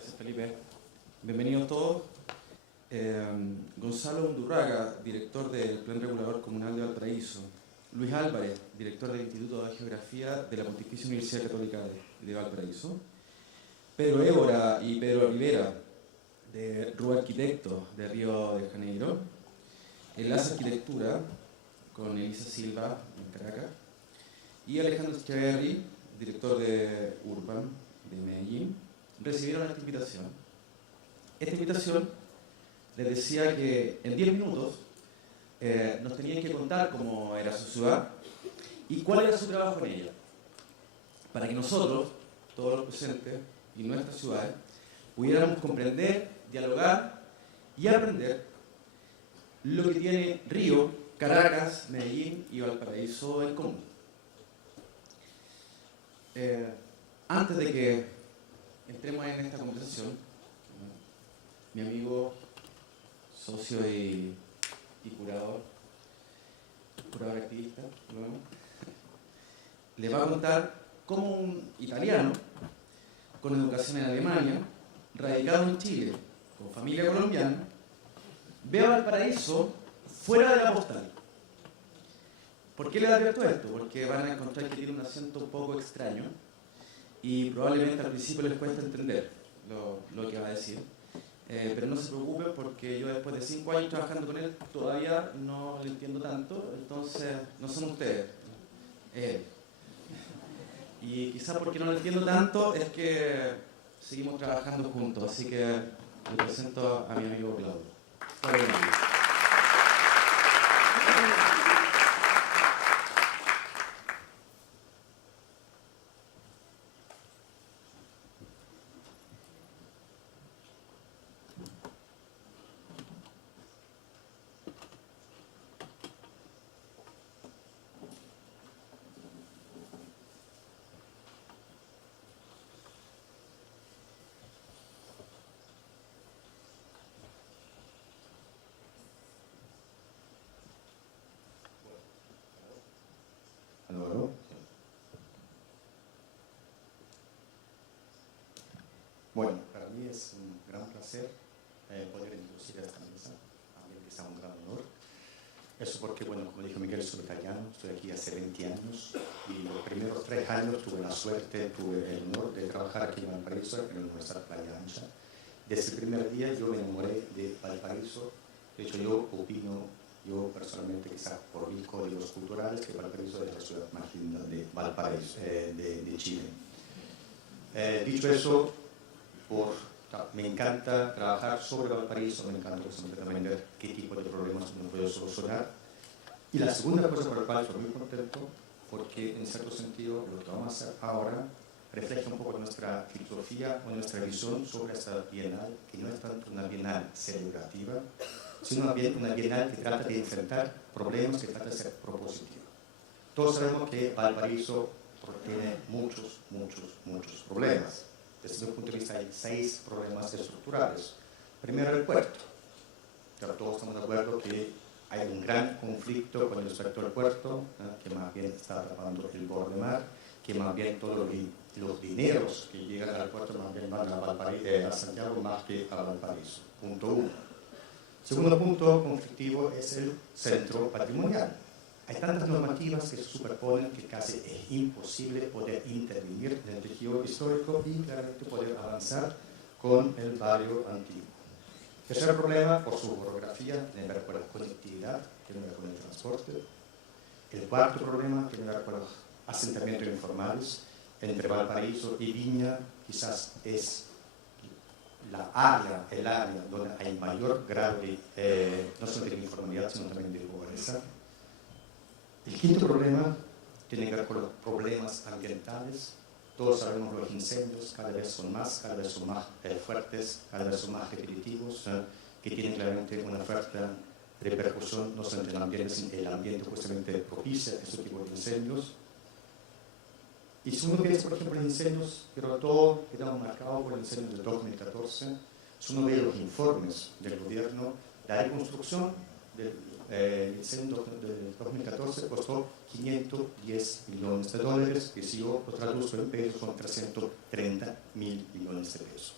Gracias, Felipe. Bienvenidos todos. Gonzalo Undurraga, director del Plan Regulador Comunal de Valparaíso. Luis Álvarez, director del Instituto de Geografía de la Pontificia Universidad Católica de Valparaíso. Pedro Évora y Pedro Rivera, de RU Arquitectos de Río de Janeiro. Enlace Arquitectura, con Elisa Silva, en Caracas. Y Alejandro Echeverri, director de Urban, de Medellín, recibieron esta invitación. Esta invitación les decía que en 10 minutos nos tenían que contar cómo era su ciudad y cuál era su trabajo en ella, para que nosotros, todos los presentes y nuestras ciudades, pudiéramos comprender, dialogar y aprender lo que tiene Río, Caracas, Medellín y Valparaíso en común. Antes de que entremos en esta conversación, mi amigo, socio y curador activista, le va a contar cómo un italiano con educación en Alemania, radicado en Chile, con familia colombiana, ve a Valparaíso fuera de la postal. ¿Por qué le advierto esto? Porque van a encontrar que tiene un acento un poco extraño y probablemente al principio les cuesta entender lo que va a decir. Pero no se preocupen porque yo después de 5 años trabajando con él todavía no le entiendo tanto, entonces no son ustedes, es él. Y quizás porque no lo entiendo tanto es que seguimos trabajando juntos, así que le presento a mi amigo Claudio. Bueno, para mí es un gran placer poder introducir esta mesa, a mí que sea un gran honor. Eso porque, bueno, como dijo Miguel, soy italiano, estoy aquí hace 20 años y los primeros 3 años tuve el honor de trabajar aquí en Valparaíso, en la Universidad Playa Ancha. Desde el primer día yo me enamoré de Valparaíso. De hecho, yo personalmente, quizás por mis códigos culturales, que Valparaíso es la ciudad más linda de Valparaíso, de Chile. Dicho eso, me encanta trabajar sobre Valparaíso, me encanta aprender qué tipo de problemas uno puede solucionar. Y la segunda cosa por la cual estoy muy contento, porque en cierto sentido lo que vamos a hacer ahora refleja un poco nuestra filosofía o nuestra visión sobre esta bienal, que no es tanto una bienal celebrativa, sino una bienal que trata de enfrentar problemas, que trata de ser propositiva. Todos sabemos que Valparaíso tiene muchos problemas. Desde mi punto de vista hay 6 problemas estructurales. Primero, el puerto. Pero todos estamos de acuerdo que hay un gran conflicto con respecto al puerto, que más bien está tapando el borde mar, que más bien todos los dineros que llegan al puerto más bien van a Santiago más que a Valparaíso. Punto 1. Segundo punto conflictivo es el centro patrimonial. Hay tantas normativas que se superponen que casi es imposible poder intervenir en el tejido histórico y claramente poder avanzar con el barrio antiguo. Tercer problema, por su orografía, tiene que ver con la conectividad, tiene que ver con el transporte. El cuarto problema tiene que ver con los asentamientos informales. Entre Valparaíso y Viña quizás es el área donde hay mayor grado de, no solo de informalidad, sino también de pobreza. El quinto problema tiene que ver con los problemas ambientales. Todos sabemos los incendios cada vez son más fuertes, cada vez son más repetitivos, que tienen claramente una fuerte repercusión no solo en el ambiente, sino el ambiente justamente propicia este tipo de incendios. Y si uno ve, por ejemplo, los incendios, pero todo queda marcado por el incendio de 2014, si uno ve los informes del gobierno, la reconstrucción del incendio de 2014 costó $510 millones, que si yo lo traduzco en pesos son 330.000 millones de pesos.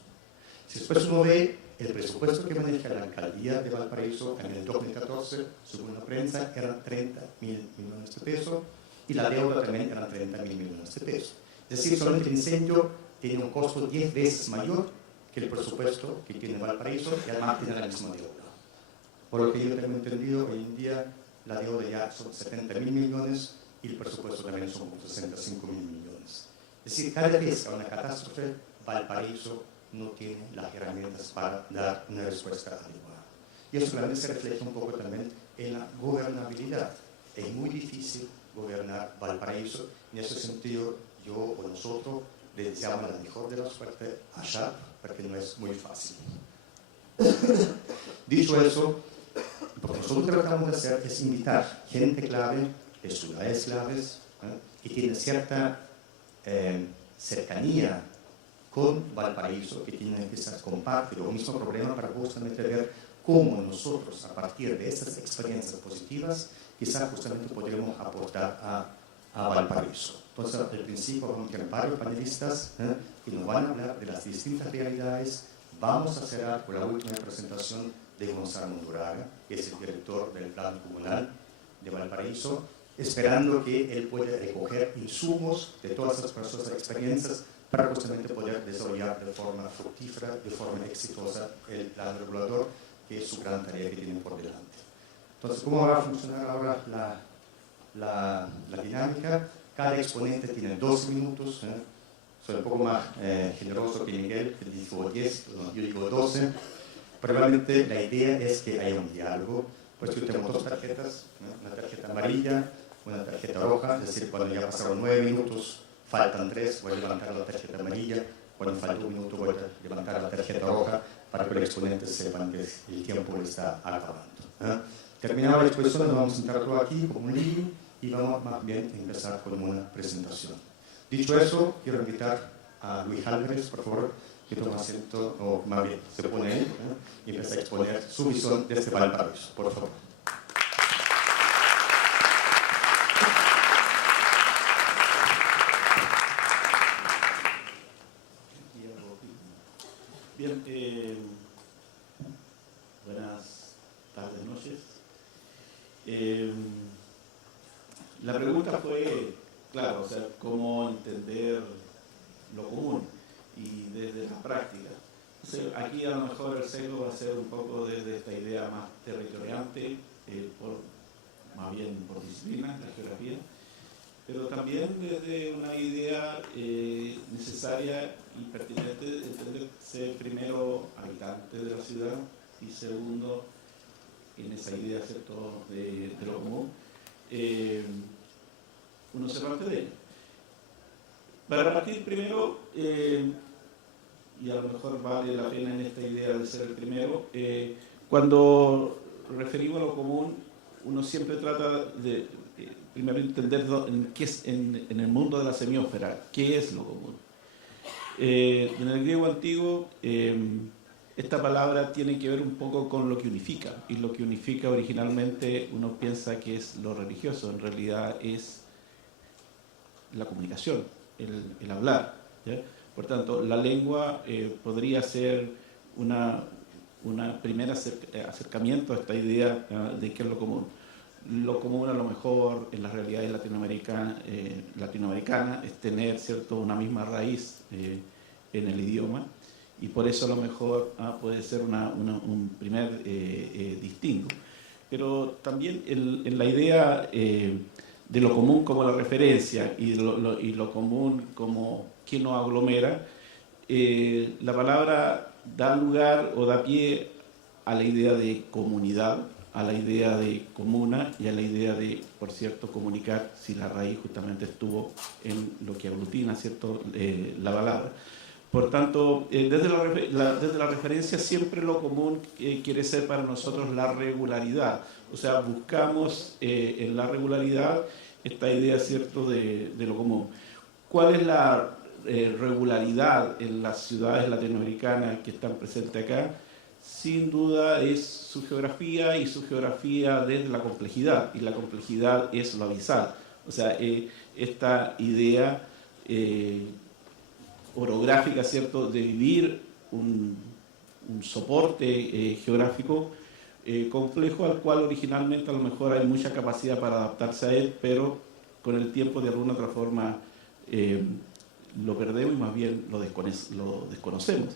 Si después uno ve el presupuesto que maneja la alcaldía de Valparaíso en el 2014, según la prensa, eran 30.000 millones de pesos y la deuda también eran 30.000 millones de pesos. Es decir, solamente el incendio tiene un costo 10 veces mayor que el presupuesto que tiene Valparaíso y además tiene la misma deuda. Por lo que yo tengo entendido, hoy en día la deuda ya son 70.000 millones y el presupuesto también son como 65.000 millones. Es decir, cada vez que hay una catástrofe, Valparaíso no tiene las herramientas para dar una respuesta adecuada. Y eso realmente se refleja un poco también en la gobernabilidad. Es muy difícil gobernar Valparaíso. En ese sentido, yo o nosotros le deseamos la mejor de la suerte allá, porque no es muy fácil. Dicho eso, lo que nosotros tratamos de hacer es invitar gente clave, de ciudades claves, que tienen cierta cercanía con Valparaíso, que tienen quizás compartir el mismo problema para justamente ver cómo nosotros, a partir de estas experiencias positivas, quizás justamente podremos aportar a Valparaíso. Entonces, al principio vamos a tener varios panelistas que nos van a hablar de las distintas realidades. Vamos a cerrar con la última presentación de Gonzalo Munduraga, que es el director del Plan Comunal de Valparaíso, esperando que él pueda recoger insumos de todas estas personas de experiencias para justamente poder desarrollar de forma fructífera, de forma exitosa el plan regulador, que es su gran tarea que tienen por delante. Entonces, ¿cómo va a funcionar ahora la dinámica? Cada exponente tiene 12 minutos. Soy un poco más generoso que Miguel, que dijo 10, yo digo 12. Probablemente la idea es que haya un diálogo. Pues yo tengo dos tarjetas, una tarjeta amarilla, una tarjeta roja, es decir, cuando ya pasaron 9 minutos, faltan 3, voy a levantar la tarjeta amarilla, cuando falta 1 minuto voy a levantar la tarjeta roja para que los exponentes sepan que el tiempo está acabando. Terminada la exposición, nos vamos a sentar todos aquí como un libro y vamos más bien a empezar con una presentación. Dicho eso, quiero invitar a Luis Álvarez, por favor, que tome asiento, o más bien se pone ahí y empieza a exponer su visión de este Valparaíso, por favor. Bien, buenas tardes, noches. La pregunta fue, claro, o sea, cómo entender lo común y desde la práctica. Entonces, aquí a lo mejor el sesgo va a ser un poco desde esta idea más territoriante, más bien por disciplina, la geografía, pero también desde una idea necesaria y pertinente de entender ser primero habitante de la ciudad y segundo, en esa idea, ¿cierto?, de lo común, uno se parte de ello. Para partir primero, y a lo mejor vale la pena en esta idea de ser el primero, cuando referimos a lo común, uno siempre trata de primero entender qué es en el mundo de la semiósfera, qué es lo común. En el griego antiguo, esta palabra tiene que ver un poco con lo que unifica, y lo que unifica originalmente uno piensa que es lo religioso, en realidad es la comunicación, el hablar, ¿ya? Por tanto, la lengua podría ser una primer acercamiento a esta idea de qué es lo común. Lo común a lo mejor en las realidades latinoamericanas es tener, ¿cierto?, una misma raíz en el idioma, y por eso a lo mejor puede ser un primer distingo. Pero también en la idea de lo común como la referencia y lo común como quien nos aglomera, la palabra da lugar o da pie a la idea de comunidad, a la idea de comuna y a la idea de, por cierto, comunicar, si la raíz justamente estuvo en lo que aglutina, ¿cierto?, la palabra. Por tanto, desde la referencia siempre lo común quiere ser para nosotros la regularidad. O sea, buscamos en la regularidad esta idea, ¿cierto?, de lo común. ¿Cuál es la regularidad en las ciudades latinoamericanas que están presentes acá? Sin duda es su geografía, y su geografía desde la complejidad, y la complejidad es lo abisal. O sea, esta idea orográfica, ¿cierto?, de vivir un soporte geográfico complejo al cual originalmente a lo mejor hay mucha capacidad para adaptarse a él, pero con el tiempo de alguna otra forma lo perdemos y más bien lo desconocemos.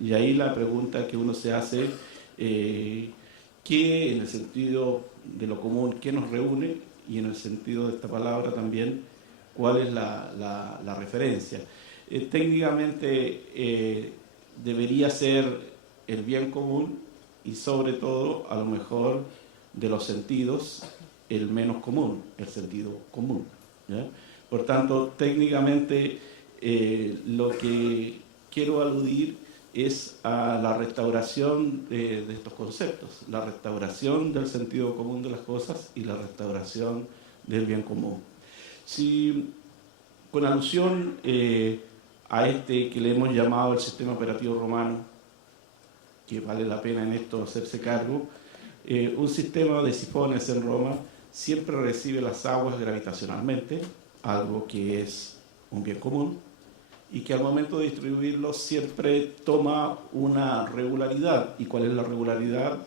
Y ahí la pregunta que uno se hace, ¿qué en el sentido de lo común, qué nos reúne? Y en el sentido de esta palabra también, ¿cuál es la referencia? Técnicamente debería ser el bien común y sobre todo, a lo mejor, de los sentidos, el menos común, el sentido común, ¿ya? Por tanto, técnicamente lo que quiero aludir es a la restauración de estos conceptos, la restauración del sentido común de las cosas y la restauración del bien común. Si, con alusión a este que le hemos llamado el sistema operativo romano, que vale la pena en esto hacerse cargo, un sistema de sifones en Roma siempre recibe las aguas gravitacionalmente, algo que es un bien común, y que al momento de distribuirlo siempre toma una regularidad. ¿Y cuál es la regularidad?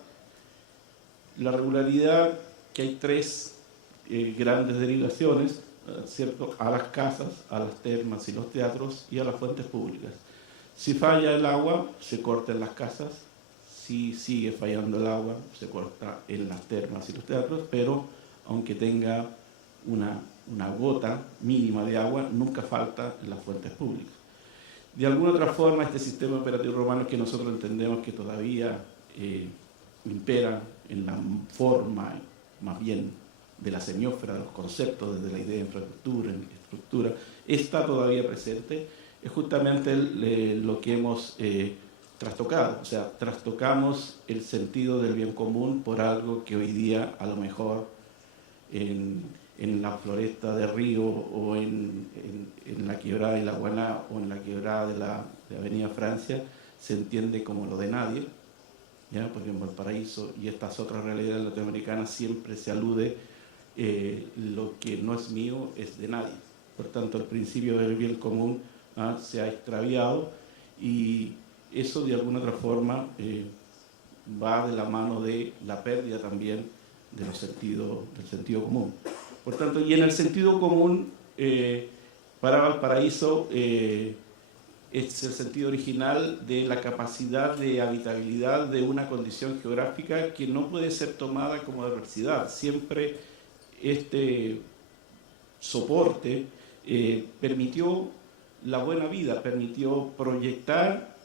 La regularidad, que hay tres grandes derivaciones, ¿cierto? A las casas, a las termas y los teatros y a las fuentes públicas. Si falla el agua, se corta en las casas. Si sigue fallando el agua, se corta en las termas y los teatros, pero aunque tenga una gota mínima de agua, nunca falta en las fuentes públicas. De alguna otra forma, este sistema operativo romano que nosotros entendemos que todavía impera en la forma, más bien, de la semiósfera, de los conceptos, desde la idea de infraestructura, estructura, está todavía presente, es justamente lo que hemos trastocado. O sea, trastocamos el sentido del bien común por algo que hoy día, a lo mejor, en la floresta de Río o en la quebrada de la Guaná o en la quebrada de Avenida Francia, se entiende como lo de nadie, ¿ya? Porque en Valparaíso y estas otras realidades latinoamericanas siempre se alude lo que no es mío es de nadie. Por tanto, el principio del bien común se ha extraviado y eso de alguna otra forma va de la mano de la pérdida también del sentido común. Por tanto, y en el sentido común, para Valparaíso es el sentido original de la capacidad de habitabilidad de una condición geográfica que no puede ser tomada como adversidad. Siempre este soporte permitió la buena vida, permitió proyectar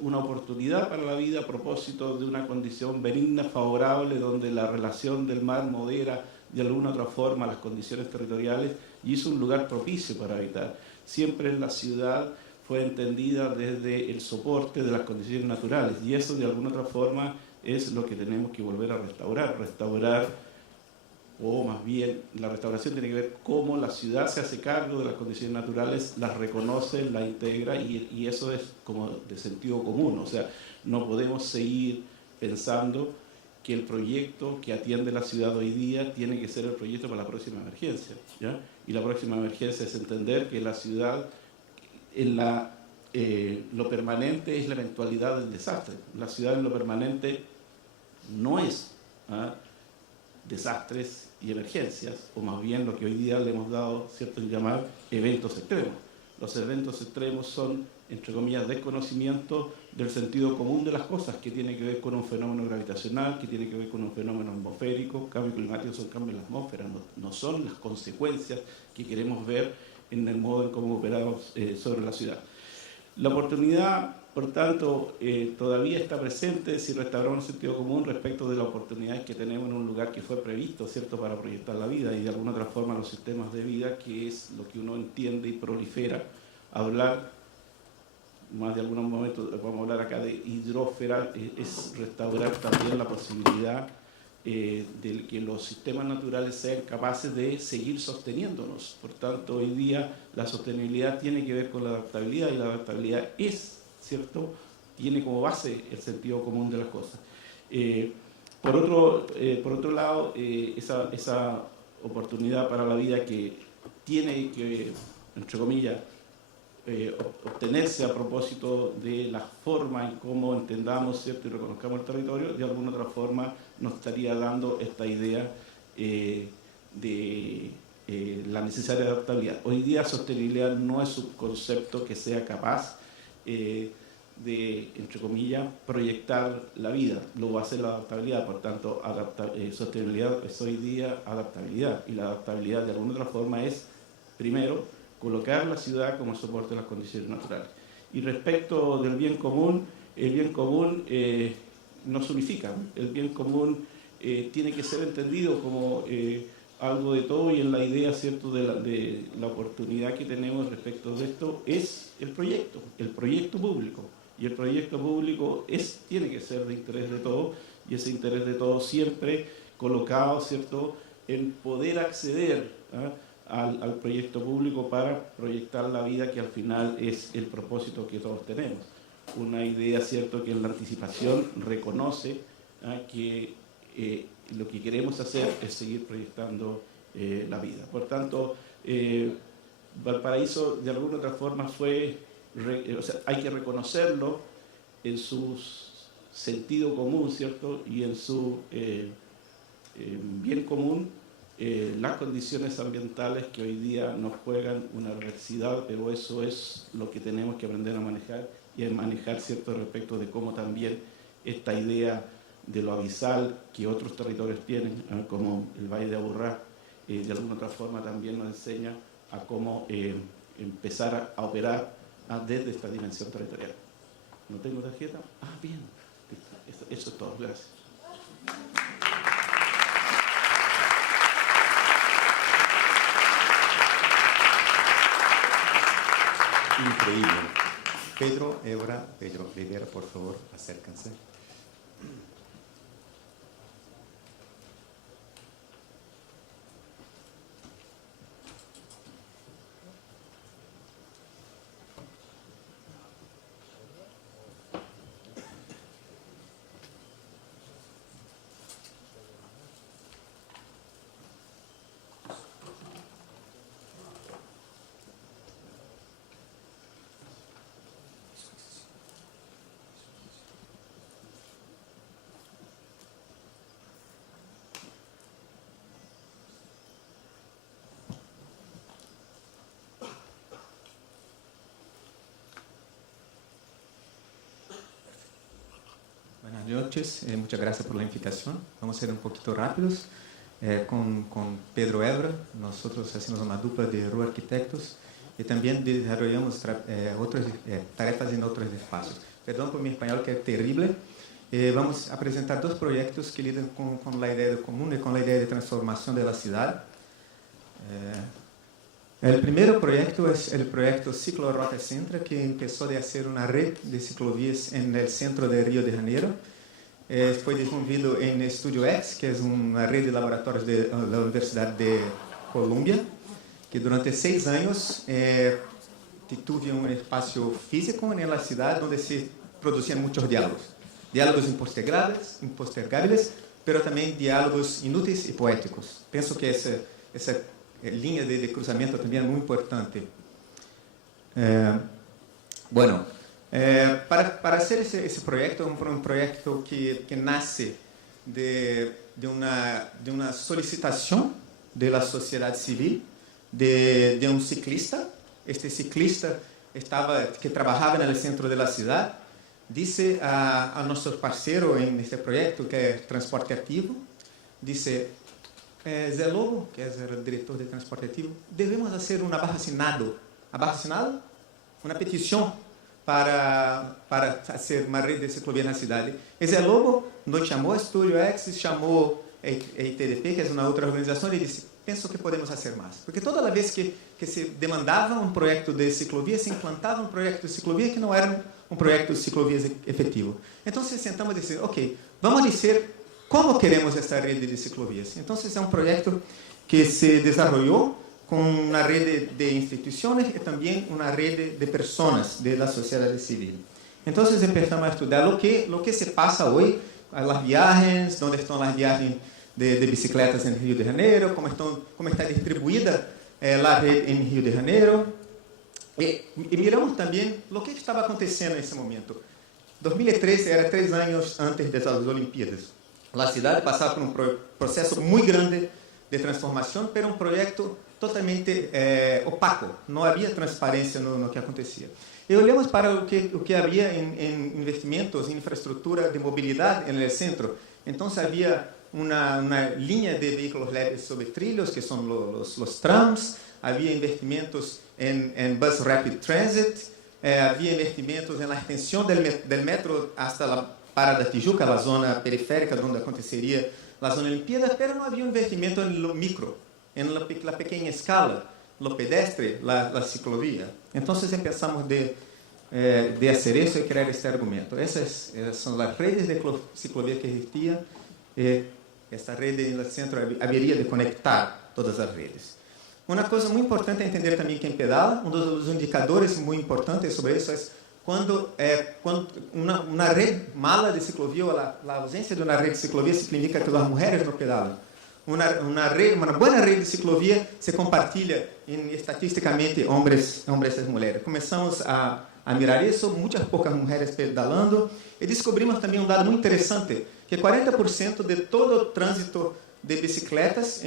una oportunidad para la vida a propósito de una condición benigna, favorable, donde la relación del mar modera de alguna otra forma las condiciones territoriales y es un lugar propicio para habitar. Siempre en la ciudad fue entendida desde el soporte de las condiciones naturales y eso de alguna otra forma es lo que tenemos que volver a restaurar, o más bien la restauración tiene que ver cómo la ciudad se hace cargo de las condiciones naturales, las reconoce, las integra y eso es como de sentido común. O sea, no podemos seguir pensando que el proyecto que atiende la ciudad hoy día tiene que ser el proyecto para la próxima emergencia, ¿ya? Y la próxima emergencia es entender que la ciudad, lo permanente es la eventualidad del desastre. La ciudad en lo permanente no es desastres y emergencias, o más bien lo que hoy día le hemos dado cierto en llamar eventos extremos. Los eventos extremos son, entre comillas, desconocimiento del sentido común de las cosas, que tiene que ver con un fenómeno gravitacional, que tiene que ver con un fenómeno atmosférico. Cambio climático son cambios en la atmósfera, no son las consecuencias que queremos ver en el modo en cómo operamos sobre la ciudad. La oportunidad, por tanto, todavía está presente si restauramos el sentido común respecto de la oportunidad que tenemos en un lugar que fue previsto, ¿cierto?, para proyectar la vida y de alguna otra forma los sistemas de vida, que es lo que uno entiende y prolifera. Hablar, más de algunos momentos vamos a hablar acá de hidrósfera, es restaurar también la posibilidad de que los sistemas naturales sean capaces de seguir sosteniéndonos. Por tanto, hoy día la sostenibilidad tiene que ver con la adaptabilidad y la adaptabilidad es, ¿cierto?, tiene como base el sentido común de las cosas. Por otro lado, esa oportunidad para la vida que tiene que, entre comillas, obtenerse a propósito de la forma en cómo entendamos, ¿cierto?, y reconozcamos el territorio, de alguna otra forma nos estaría dando esta idea de la necesaria adaptabilidad. Hoy día sostenibilidad no es un concepto que sea capaz de, entre comillas, proyectar la vida, lo va a hacer la adaptabilidad. Por tanto, sostenibilidad es hoy día adaptabilidad, y la adaptabilidad de alguna otra forma es, primero, colocar la ciudad como soporte de las condiciones naturales. Y respecto del bien común, el bien común nos unifica. El bien común tiene que ser entendido como algo de todo, y en la idea, ¿cierto?, de la oportunidad que tenemos respecto de esto es el proyecto público. Y el proyecto público tiene que ser de interés de todos, y ese interés de todos siempre colocado, ¿cierto?, en poder acceder al proyecto público para proyectar la vida, que al final es el propósito que todos tenemos. Una idea, ¿cierto?, que en la anticipación reconoce que lo que queremos hacer es seguir proyectando la vida. Por tanto, Valparaíso de alguna otra forma hay que reconocerlo en su sentido común, ¿cierto?, y en su bien común, las condiciones ambientales que hoy día nos juegan una adversidad, pero eso es lo que tenemos que aprender a manejar, y a manejar, ¿cierto?, respecto de cómo también esta idea de lo abisal que otros territorios tienen, como el Valle de Aburrá, de alguna otra forma también nos enseña a cómo empezar a operar desde esta dimensión territorial. ¿No tengo tarjeta? Bien. Eso es todo. Gracias. Increíble. Pedro Rivera, por favor, acérquense. Buenas noches, muchas gracias por la invitación. Vamos a ser un poquito rápidos. Con Pedro Ebra, nosotros hacemos una dupla de Rua Arquitectos y también desarrollamos otras tarefas en otros espacios. Perdón por mi español, que es terrible. Vamos a presentar dos proyectos que lidan con la idea de común y con la idea de transformación de la ciudad. El primer proyecto es el proyecto Ciclo Rota Centra, que empezó de hacer una red de ciclovías en el centro de Río de Janeiro. Fue difundido en Estudio X, que es una red de laboratorios de la Universidad de Columbia, que durante 6 años tuvo un espacio físico en la ciudad donde se producían muchos diálogos impostergables, pero también diálogos inútiles y poéticos. Pienso que esa línea de cruzamiento también es muy importante. Para hacer ese proyecto, un proyecto que nace de una solicitación de la sociedad civil, de un ciclista. Este ciclista que trabajaba en el centro de la ciudad, dice a nuestro parceiro en este proyecto, que es Transporte Activo, dice: Zé Lobo, que es el director de Transporte Activo, debemos hacer un abaixo-assinado, una petición para hacer uma rede de ciclovia na cidade. E Zé Lobo nos chamou a Studio X, chamou a ITDP, que é uma outra organização, e disse: penso que podemos fazer mais. Porque toda vez que se demandava um projeto de ciclovia, se implantava um projeto de ciclovia que não era um projeto de ciclovias efetivo. Então, sentamos e disse: ok, vamos dizer como queremos esta rede de ciclovias. Então, é um projeto que se desenvolveu con una red de instituciones y también una red de personas de la sociedad civil. Entonces empezamos a estudiar lo que se pasa hoy, las viajes, dónde están las viajes de bicicletas en Río de Janeiro, cómo está distribuida la red en Río de Janeiro. E miramos também o que estava acontecendo nesse momento. 2013 era 3 anos antes das Olimpíadas. A cidade passava por um processo muito grande de transformação, mas um projeto totalmente opaco. Não havia transparência no que acontecia. E olhamos para o que havia em investimentos em infraestrutura de mobilidade no centro. Então, havia uma linha de veículos leves sobre trilhos, que são os trams. Havia investimentos em bus rapid transit. Havia investimentos na extensão do metro hasta a Parada Tijuca, a zona periférica onde aconteceria a zona Olimpíada, mas não havia investimento no micro, na pequena escala, no pedestre, a ciclovia. Então, pensamos de fazer isso e criar este argumento. Essas são as redes de ciclovia que existiam. Esta rede no centro haveria de conectar todas as redes. Uma coisa muito importante é entender também quem pedala. Dos indicadores muito importantes sobre isso é quando uma rede mala de ciclovia, ou a ausência de uma rede de ciclovia, significa que as mulheres não pedalam. Uma boa rede de ciclovia se compartilha estatisticamente homens e mulheres. Começamos a mirar isso, muitas poucas mulheres pedalando, e descobrimos também um dado muito interessante, que 40% de todo o trânsito de bicicletas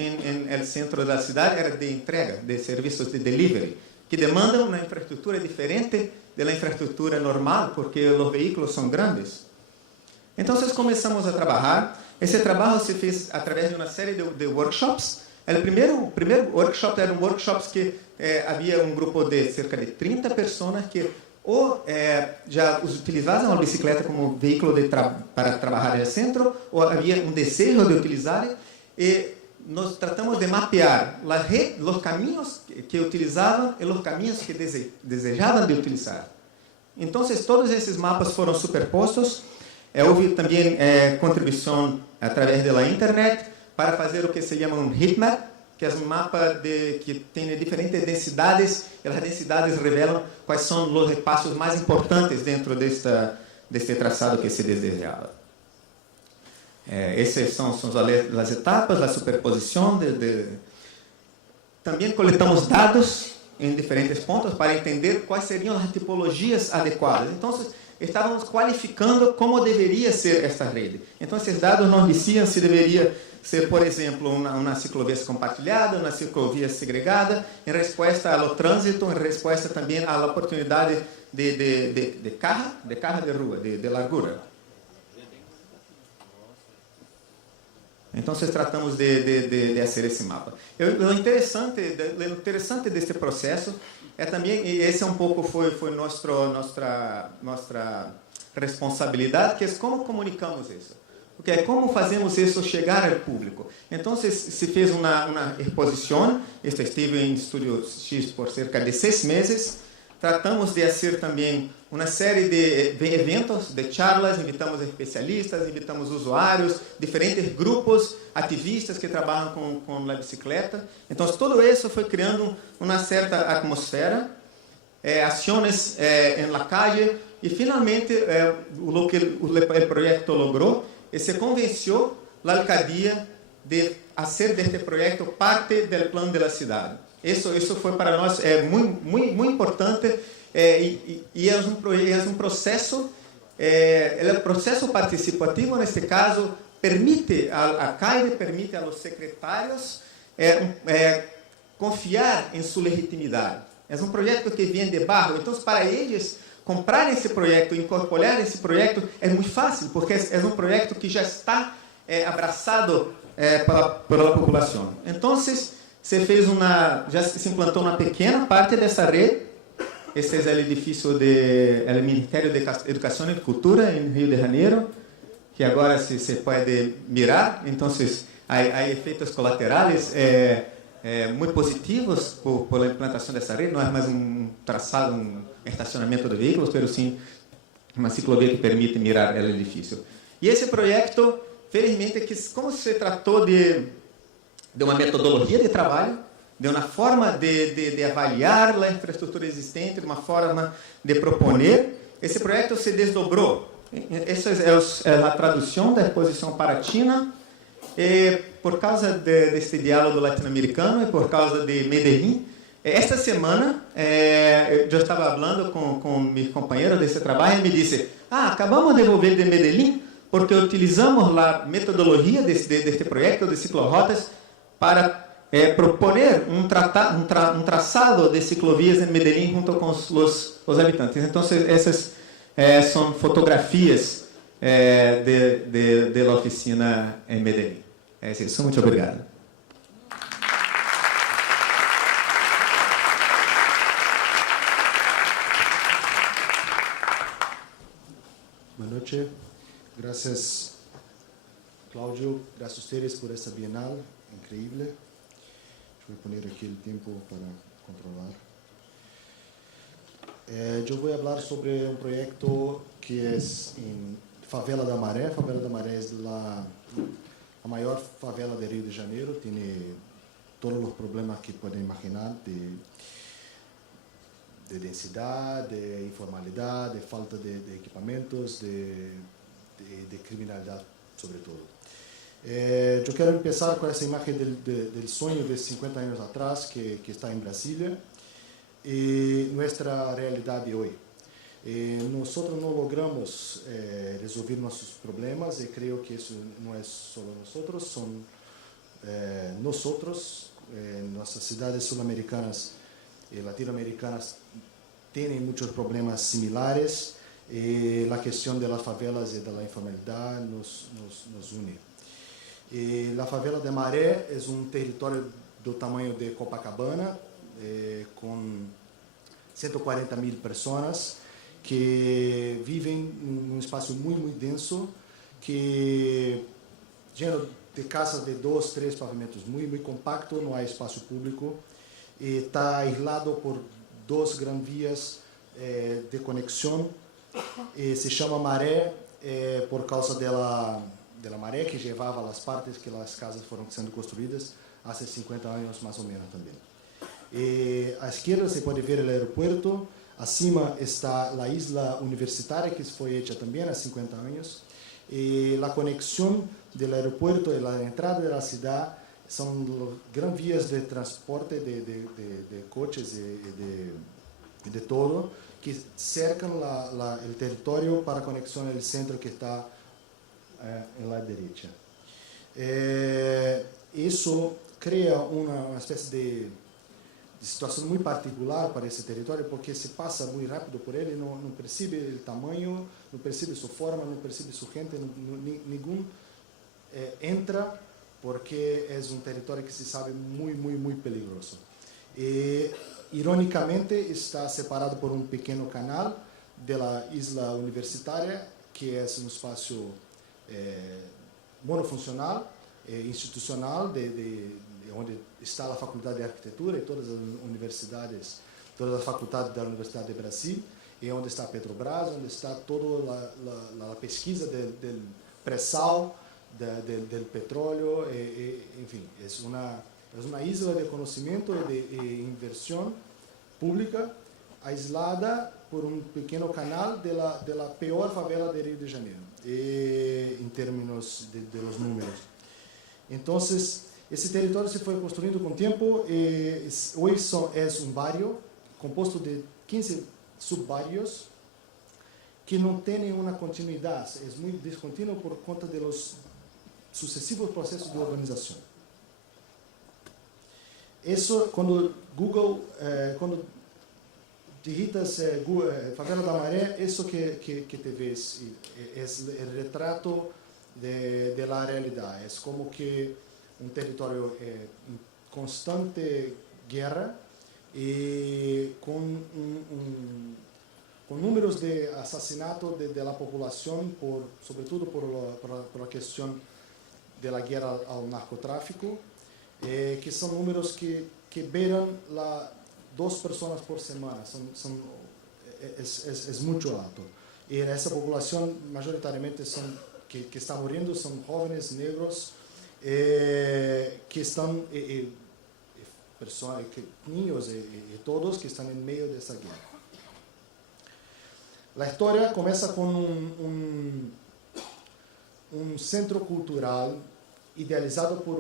no centro da cidade era de entrega, de serviços de delivery, que demandam uma infraestrutura diferente da infraestrutura normal, porque os veículos são grandes. Então, começamos a trabalhar. Esse trabalho se fez através de uma série de workshops. O primeiro workshop era workshop que havia um grupo de cerca de 30 pessoas que já utilizavam a bicicleta como veículo para trabalhar no centro, ou havia um desejo de utilizar. E nós tratamos de mapear os caminhos que utilizavam e os caminhos que desejavam de utilizar. Então, todos esses mapas foram superpostos. Houve também contribuição através da internet para fazer o que se chama um heatmap, que é um mapa que tem diferentes densidades, e as densidades revelam quais são os passos mais importantes dentro deste traçado que se desejava. Essas são as etapas, a superposição. Também coletamos dados em diferentes pontos para entender quais seriam as tipologias adequadas. Então, estávamos qualificando como deveria ser esta rede. Então, esses dados nos diziam se deveria ser, por exemplo, uma ciclovia compartilhada, uma ciclovia segregada, em resposta ao trânsito, em resposta também à oportunidade de carro de rua, de largura. Então, tratamos de fazer esse mapa. O interessante deste processo é também, e esse um pouco foi nossa responsabilidade, que é como comunicamos isso. Porque é como fazemos isso chegar ao público. Então, se fez uma exposição, estive em Estúdio X por cerca de 6 meses. Tratamos de fazer também uma série de eventos, de charlas, invitamos especialistas, invitamos usuários, diferentes grupos, ativistas que trabalham com a bicicleta. Então, tudo isso foi criando uma certa atmosfera, ações na calle, e finalmente o que o projeto logrou e se convenceu a alcaldía de fazer deste projeto parte do plano da cidade. Isso foi para nós muito importante, e é um processo, o processo participativo, neste caso, permite ao alcalde, permite aos secretários confiar em sua legitimidade. É um projeto que vem de baixo, então, para eles comprar esse projeto, incorporar esse projeto, é muito fácil, porque é um projeto que já está abraçado pela população. Então, já se implantou uma pequena parte dessa rede. Este é o edifício do Ministério de Educação e Cultura, em Rio de Janeiro, que agora se pode mirar. Então, há efeitos colaterais muito positivos pela implantação dessa rede. Não é mais um traçado, um estacionamento de veículos, mas sim uma ciclovia que permite mirar o edifício. E esse projeto, felizmente, como se tratou de uma metodologia de trabalho, de uma forma de avaliar a infraestrutura existente, de uma forma de proponer, esse projeto se desdobrou. Essa é a tradução da exposição Paratina, por causa deste diálogo latino-americano e por causa de Medellín, Esta semana, eu estava falando com meus companheiros desse trabalho e me disse, acabamos de volver de Medellín porque utilizamos a metodologia deste projeto de ciclorotas para proponer um traçado de ciclovias em Medellín junto com os habitantes. Então, essas são fotografias da oficina em Medellín. É isso, muito obrigado. Boa noite. Gracias, Cláudio. Gracias a ustedes por esta bienal increíble. Voy a poner aquí el tiempo para controlar. Yo voy a hablar sobre un proyecto que es en Favela da Maré. Favela da Maré es la mayor favela de Río de Janeiro. Tiene todos los problemas que pueden imaginar de densidad, de informalidad, de falta de equipamientos, de criminalidad sobre todo. Yo quiero empezar con esa imagen del sueño de 50 años atrás que está en Brasilia y nuestra realidad de hoy. Nosotros no logramos resolver nuestros problemas y creo que eso no es solo nosotros, son nosotros, nuestras ciudades sudamericanas y latinoamericanas tienen muchos problemas similares y la cuestión de las favelas y de la informalidad nos une. La favela de Maré es un territorio del tamaño de Copacabana, con 140.000 personas que viven en un espacio muy, muy denso, lleno de casas de 2, 3 pavimentos, muy, muy compacto, no hay espacio público, está aislado por 2 grandes vías de conexión, se llama Maré por causa de la maré que llevaba las partes que las casas fueron siendo construidas hace 50 años más o menos también. A izquierda se puede ver el aeropuerto, acima está la isla universitaria que fue hecha también hace 50 años. La conexión del aeropuerto y la entrada de la ciudad son grandes vías de transporte de coches y de todo que cercan el territorio para conexión al centro que está en la derecha. Eso crea una especie de situación muy particular para ese territorio porque se pasa muy rápido por él y no percibe el tamaño, no percibe su forma, no percibe su gente, ningún entra porque es un territorio que se sabe muy, muy, muy peligroso. Irónicamente está separado por un pequeño canal de la isla universitaria que es un espacio monofuncional, institucional, onde está a Faculdade de Arquitetura e todas as universidades, todas as faculdades da Universidade de Brasil, e onde está a Petrobras, onde está toda a pesquisa do pré-sal, do petróleo, enfim, é uma isla de conhecimento e de inversão pública aislada por um pequeno canal da pior favela de Rio de Janeiro, em termos de los números. Então, esse território se foi construindo com o tempo. Hoje é um barrio composto de 15 subbarrios que não tem uma continuidade. É muito descontínuo por conta dos sucessivos processos de urbanização. Isso, quando Google, quando digitas Favela da Maré, isso que te ves é o retrato de la realidade. É como que um território em constante guerra e com números de assassinato da população, sobretudo por a questão da guerra ao narcotráfico, que são números que beiram 2 pessoas por semana, é muito alto. E essa população, majoritariamente, que está morrendo, são jovens negros, que estão, niños e todos que estão em meio dessa guerra. A história começa com um centro cultural idealizado por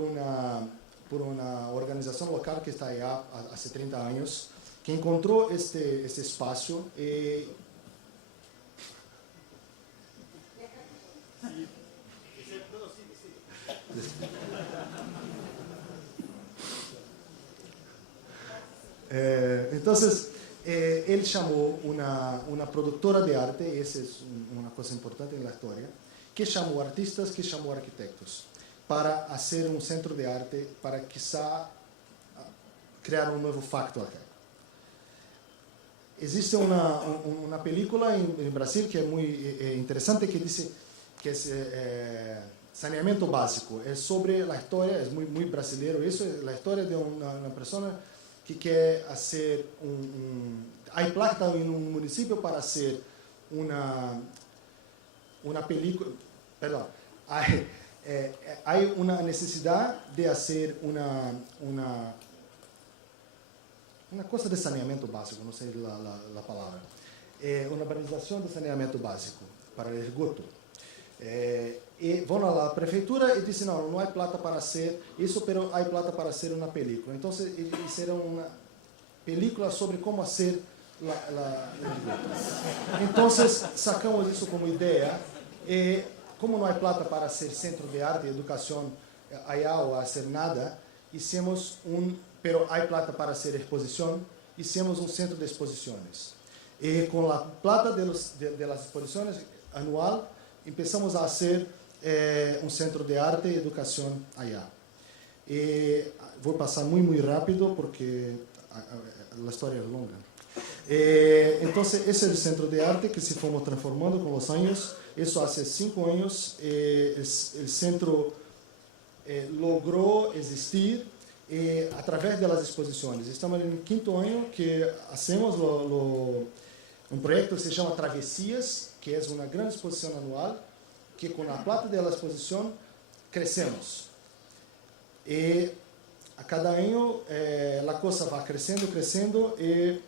por una organización local que está allá hace 30 años, que encontró este espacio. Entonces, él llamó una productora de arte, y esa es una cosa importante en la historia, que llamó artistas, que llamó arquitectos, para hacer un centro de arte, para quizá crear un nuevo facto acá. Existe una película en Brasil que es muy interesante, que dice que es saneamiento básico. Es sobre la historia, es muy brasileiro eso, es la historia de una persona que quer hacer hay plata en un municipio para hacer una película, perdón, hay una necesidad de hacer una cosa de saneamiento básico, não sei a palavra, uma organização de saneamento básico para o esgoto. E vão à prefeitura e dizem, não há plata para hacer isso, pero há plata para hacer uma película. Então, fizeram uma película sobre como fazer o esgoto. Então, sacamos isso como ideia, e como não há plata para hacer centro de arte e educação allá ou hacer nada, hicimos pero hay plata para hacer exposición, hicimos un centro de exposiciones. Y con la plata de las exposiciones anual, empezamos a hacer un centro de arte y educación allá. Y voy a pasar muy rápido porque la historia es longa. Entonces, ese es el centro de arte que se fue transformando con los años. Eso hace 5 años. El centro logró existir a través de las exposiciones. Estamos en el 5º año que hacemos un proyecto que se llama Travesías, que es una gran exposición anual, que con la plata de la exposición crecemos. Y a cada año la cosa va creciendo y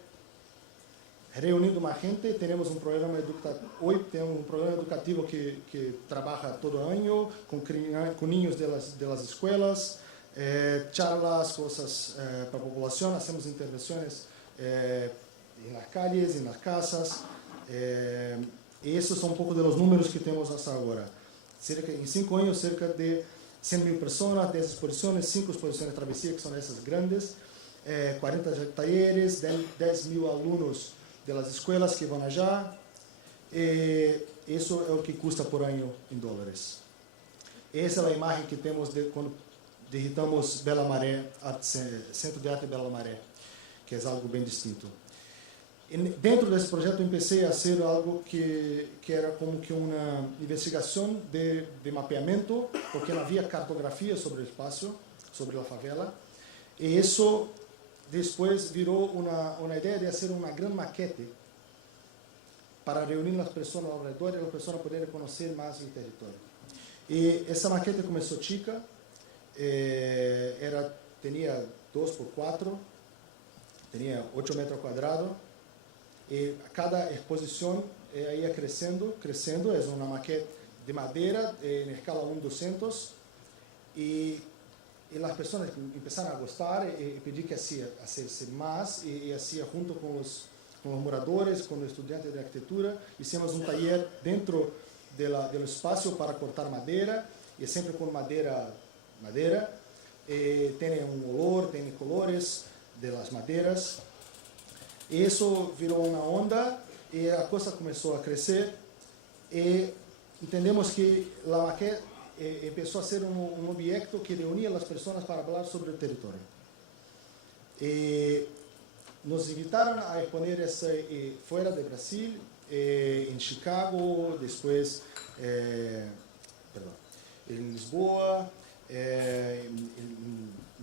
reuniendo más gente. Tenemos un programa educativo, hoy tenemos un programa educativo que trabaja todo el año con niños de las escuelas, charlas, cosas para la población, hacemos intervenciones en las calles, en las casas, y esos son un poco de los números que tenemos hasta ahora. En 5 años, cerca de 100.000 personas, 10 exposiciones, 5 exposiciones de travesía, que son esas grandes, 40 talleres, 10.000 alumnos de las escuelas que van allá, eso es lo que cuesta por año en dólares. Esa es la imagen que tenemos de cuando digitamos Bela Maré, Centro de Arte Bela Maré, que es algo bien distinto. Dentro de ese proyecto empecé a hacer algo que era como que una investigación de mapeamiento, porque no había cartografía sobre el espacio, sobre la favela, y eso después viró una idea de hacer una gran maquete para reunir las personas alrededor y las personas poder conocer más el territorio. Y esa maquete comenzó chica, tenía 2x4, tenía 8 metros cuadrados, y cada exposición iba creciendo, es una maqueta de madera en escala 1:200, y las personas empezaron a gustar y pedí que hacerse más, y hacía junto con los moradores, con los estudiantes de arquitectura, hicimos un taller dentro del espacio para cortar madera, y siempre con madera, tiene un olor, tiene colores de las maderas, y eso viró una onda, y la cosa comenzó a crecer, y entendemos que la maqueta empezó a ser un objeto que reunía a las personas para hablar sobre el territorio. Nos invitaron a exponer fuera de Brasil, en Chicago, después en Lisboa, en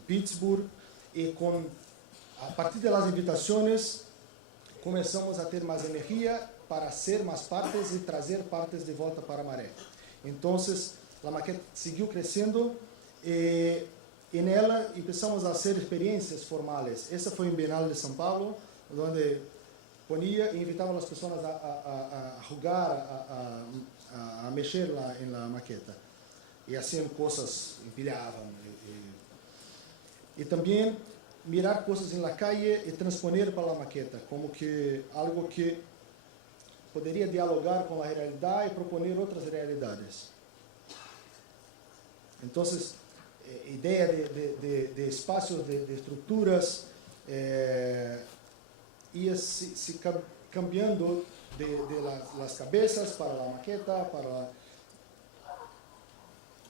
Pittsburgh, y a partir de las invitaciones comenzamos a tener más energía para hacer más partes y traer partes de vuelta para Maré. Entonces la maqueta siguió creciendo, y en ella empezamos a hacer experiencias formales. Esa fue en Bienal de São Paulo, donde ponía e invitaba a las personas a jugar, a mexer en la maqueta. Y hacían cosas, empilaban. Y también mirar cosas en la calle y transponer para la maqueta, como que algo que podría dialogar con la realidad y proponer otras realidades. Entonces, idea de espacios, de estructuras, y se cambiando de las cabezas para la maqueta,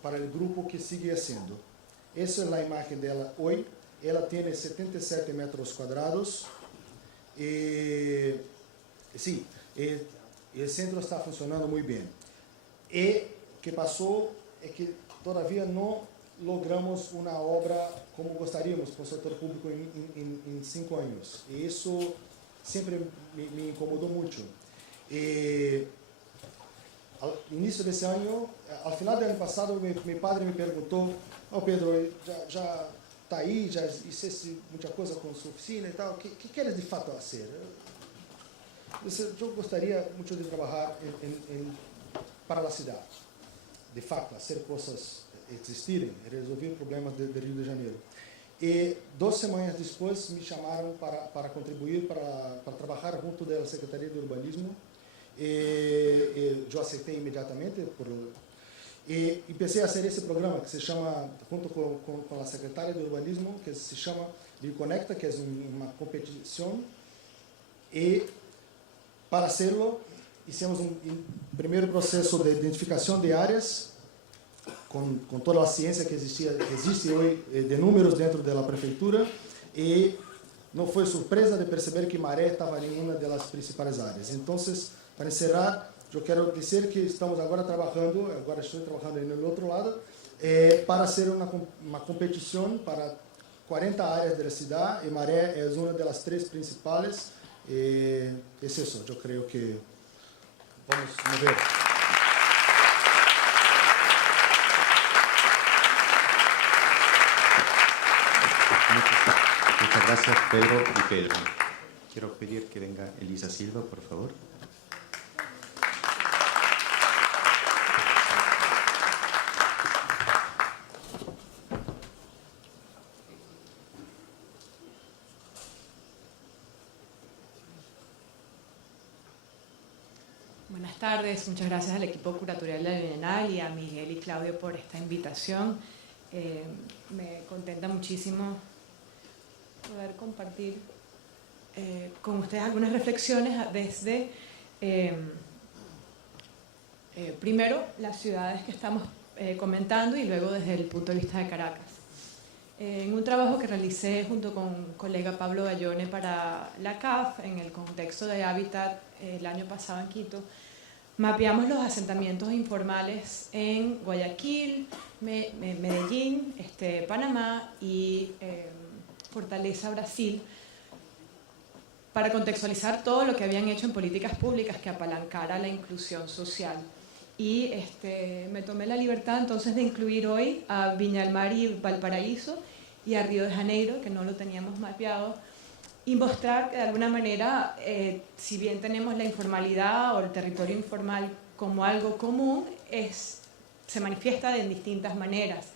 para el grupo que sigue haciendo. Esa es la imagen de ella hoy. Ella tiene 77 metros cuadrados. Sí, el centro está funcionando muy bien. Y que pasó es que todavía no logramos una obra como gostaríamos con el sector público en 5 años. Y eso siempre me incomodó mucho. Al inicio de ese año, al final del año pasado, mi padre me preguntó: "Oh, Pedro, ya está ahí, ya hiciste mucha cosa con su oficina y tal, ¿qué quieres de fato hacer?" Yo gostaría mucho de trabajar para la ciudad, de fato, hacer cosas existirem, resolver problemas de Rio de Janeiro. E 2 semanas depois me chamaram para contribuir, para trabalhar junto da Secretaria de Urbanismo. Eu aceitei imediatamente e comecei a fazer esse programa que se chama, junto com a Secretaria de Urbanismo, que se chama Conecta, que é uma competição. E para hacerlo, hicimos primeiro processo de identificação de áreas com toda a ciência que existe hoje de números dentro da prefeitura, e não foi surpresa de perceber que Maré estava em uma das principais áreas. Então, para encerrar, eu quero dizer que estamos agora estou trabalhando no outro lado, para ser uma competição para 40 áreas da cidade, e Maré é uma das 3 principais. É isso, eu creio que vamos ver. Muchas gracias, Pedro y Pedro. Quiero pedir que venga Elisa Silva, por favor. Buenas tardes, muchas gracias al equipo curatorial de la Bienal y a Miguel y Claudio por esta invitación. Me contenta muchísimo poder compartir con ustedes algunas reflexiones desde, primero, las ciudades que estamos comentando y luego desde el punto de vista de Caracas. En un trabajo que realicé junto con un colega Pablo Gallone para la CAF, en el contexto de Hábitat el año pasado en Quito, mapeamos los asentamientos informales en Guayaquil, Medellín, Panamá y Fortaleza, Brasil, para contextualizar todo lo que habían hecho en políticas públicas que apalancara la inclusión social. Y me tomé la libertad entonces de incluir hoy a Viña del Mar y Valparaíso y a Río de Janeiro, que no lo teníamos mapeado, y mostrar que de alguna manera, si bien tenemos la informalidad o el territorio informal como algo común, se manifiesta de distintas maneras.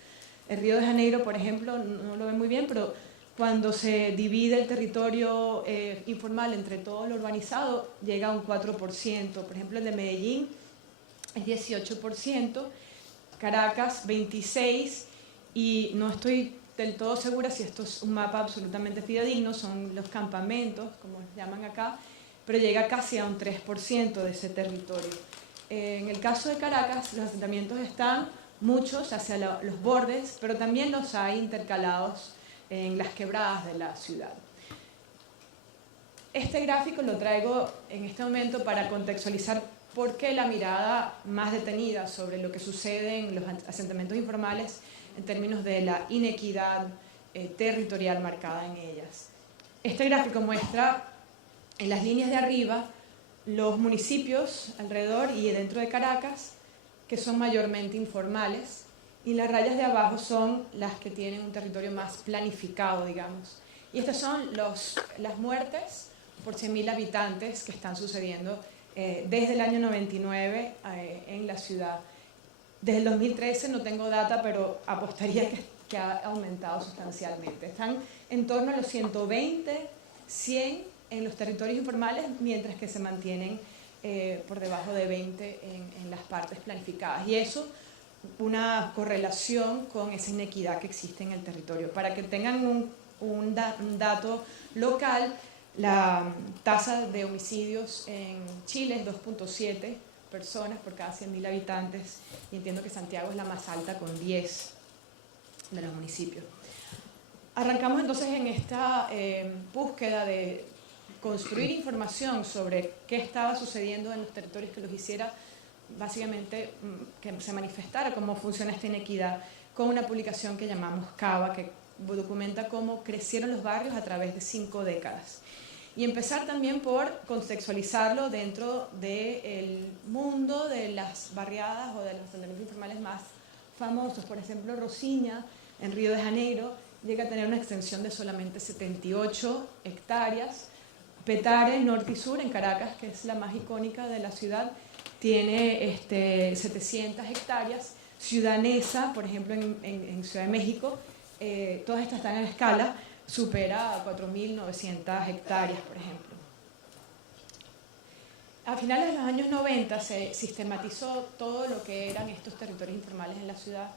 El Río de Janeiro, por ejemplo, no lo ven muy bien, pero cuando se divide el territorio informal entre todo lo urbanizado, llega a un 4%. Por ejemplo, el de Medellín es 18%, Caracas 26%, y no estoy del todo segura si esto es un mapa absolutamente fidedigno, son los campamentos, como los llaman acá, pero llega casi a un 3% de ese territorio. En el caso de Caracas, los asentamientos están muchos hacia los bordes, pero también los hay intercalados en las quebradas de la ciudad. Este gráfico lo traigo en este momento para contextualizar por qué la mirada más detenida sobre lo que sucede en los asentamientos informales en términos de la inequidad territorial marcada en ellas. Este gráfico muestra en las líneas de arriba los municipios alrededor y dentro de Caracas que son mayormente informales, y las rayas de abajo son las que tienen un territorio más planificado, digamos. Y estas son las muertes por 100.000 habitantes que están sucediendo desde el año 99 en la ciudad. Desde el 2013 no tengo data, pero apostaría que ha aumentado sustancialmente. Están en torno a los 120, 100 en los territorios informales, mientras que se mantienen por debajo de 20 en las partes planificadas. Y eso, una correlación con esa inequidad que existe en el territorio. Para que tengan un dato local, la tasa de homicidios en Chile es 2.7 personas por cada 100.000 habitantes, y entiendo que Santiago es la más alta con 10 de los municipios. Arrancamos entonces en esta búsqueda de construir información sobre qué estaba sucediendo en los territorios que los hiciera, básicamente, que se manifestara cómo funciona esta inequidad, con una publicación que llamamos Cava, que documenta cómo crecieron los barrios a través de 5 décadas. Y empezar también por contextualizarlo dentro del mundo de las barriadas o de los asentamientos informales más famosos. Por ejemplo, Rocinha, en Río de Janeiro, llega a tener una extensión de solamente 78 hectáreas. Petare, norte y sur, en Caracas, que es la más icónica de la ciudad, tiene 700 hectáreas. Ciudad Neza, por ejemplo, en Ciudad de México, todas estas están en escala, supera 4.900 hectáreas, por ejemplo. A finales de los años 90 se sistematizó todo lo que eran estos territorios informales en la ciudad.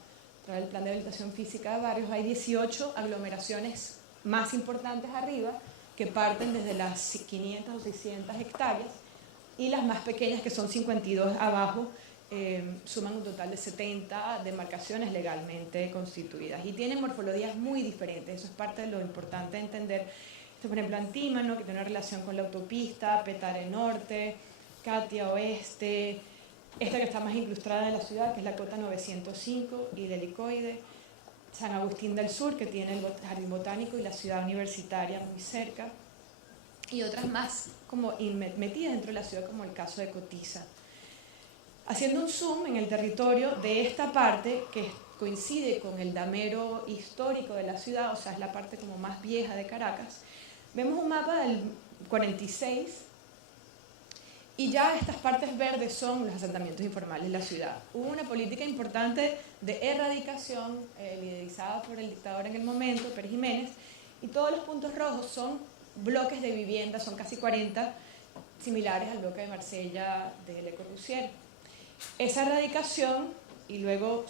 Tras el plan de habilitación física de barrios hay 18 aglomeraciones más importantes arriba, que parten desde las 500 o 600 hectáreas, y las más pequeñas, que son 52 abajo, suman un total de 70 demarcaciones legalmente constituidas y tienen morfologías muy diferentes. Eso es parte de lo importante de entender. Esto, por ejemplo, Antímano, que tiene una relación con la autopista, Petare Norte, Catia Oeste, esta que está más incrustada en la ciudad, que es la Cota 905 y del Helicoide, San Agustín del Sur, que tiene el Jardín Botánico y la ciudad universitaria muy cerca, y otras más como metidas dentro de la ciudad, como el caso de Cotiza. Haciendo un zoom en el territorio de esta parte, que coincide con el damero histórico de la ciudad, o sea, es la parte como más vieja de Caracas, vemos un mapa del 46, y ya estas partes verdes son los asentamientos informales de la ciudad. Hubo una política importante de erradicación liderizada por el dictador en el momento, Pérez Jiménez, y todos los puntos rojos son bloques de vivienda, son casi 40, similares al bloque de Marsella de Le Corbusier. Esa erradicación y luego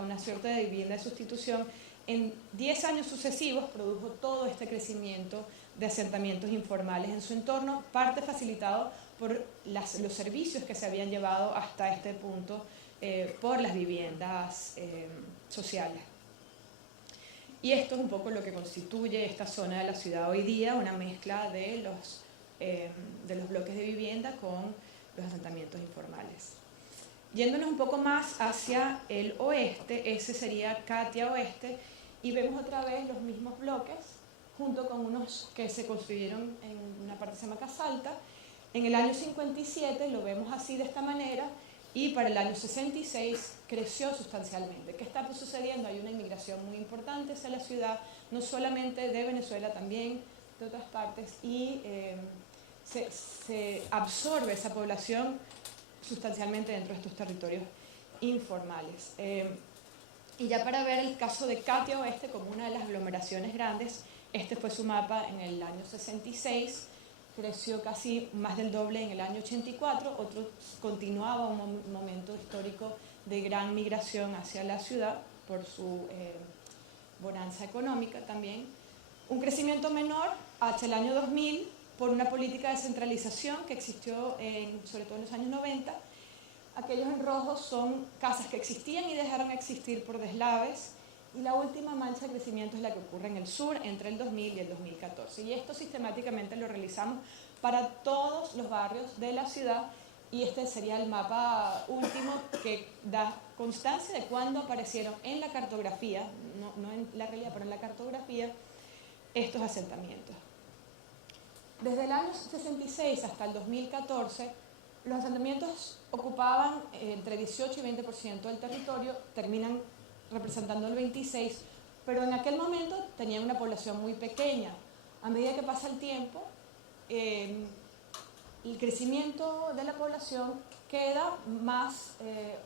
una suerte de vivienda de sustitución en 10 años sucesivos produjo todo este crecimiento de asentamientos informales en su entorno, parte facilitado por los servicios que se habían llevado hasta este punto por las viviendas sociales. Y esto es un poco lo que constituye esta zona de la ciudad hoy día, una mezcla de los bloques de vivienda con los asentamientos informales. Yéndonos un poco más hacia el oeste, ese sería Catia Oeste, y vemos otra vez los mismos bloques, junto con unos que se construyeron en una parte que se llama Casalta. En el año 57 lo vemos así, de esta manera, y para el año 66 creció sustancialmente. ¿Qué está sucediendo? Hay una inmigración muy importante hacia la ciudad, no solamente de Venezuela, también de otras partes, y se absorbe esa población sustancialmente dentro de estos territorios informales. Y ya para ver el caso de Catia Oeste como una de las aglomeraciones grandes, este fue su mapa en el año 66, creció casi más del doble en el año 84, otro continuaba un momento histórico de gran migración hacia la ciudad por su bonanza económica también. Un crecimiento menor hacia el año 2000 por una política de centralización que existió sobre todo en los años 90. Aquellos en rojo son casas que existían y dejaron de existir por deslaves, y la última mancha de crecimiento es la que ocurre en el sur entre el 2000 y el 2014. Y esto sistemáticamente lo realizamos para todos los barrios de la ciudad, y este sería el mapa último que da constancia de cuándo aparecieron en la cartografía, no en la realidad, pero en la cartografía, estos asentamientos. Desde el año 66 hasta el 2014, los asentamientos ocupaban entre 18 y 20% del territorio, terminan representando el 26%, pero en aquel momento tenían una población muy pequeña. A medida que pasa el tiempo, el crecimiento de la población queda más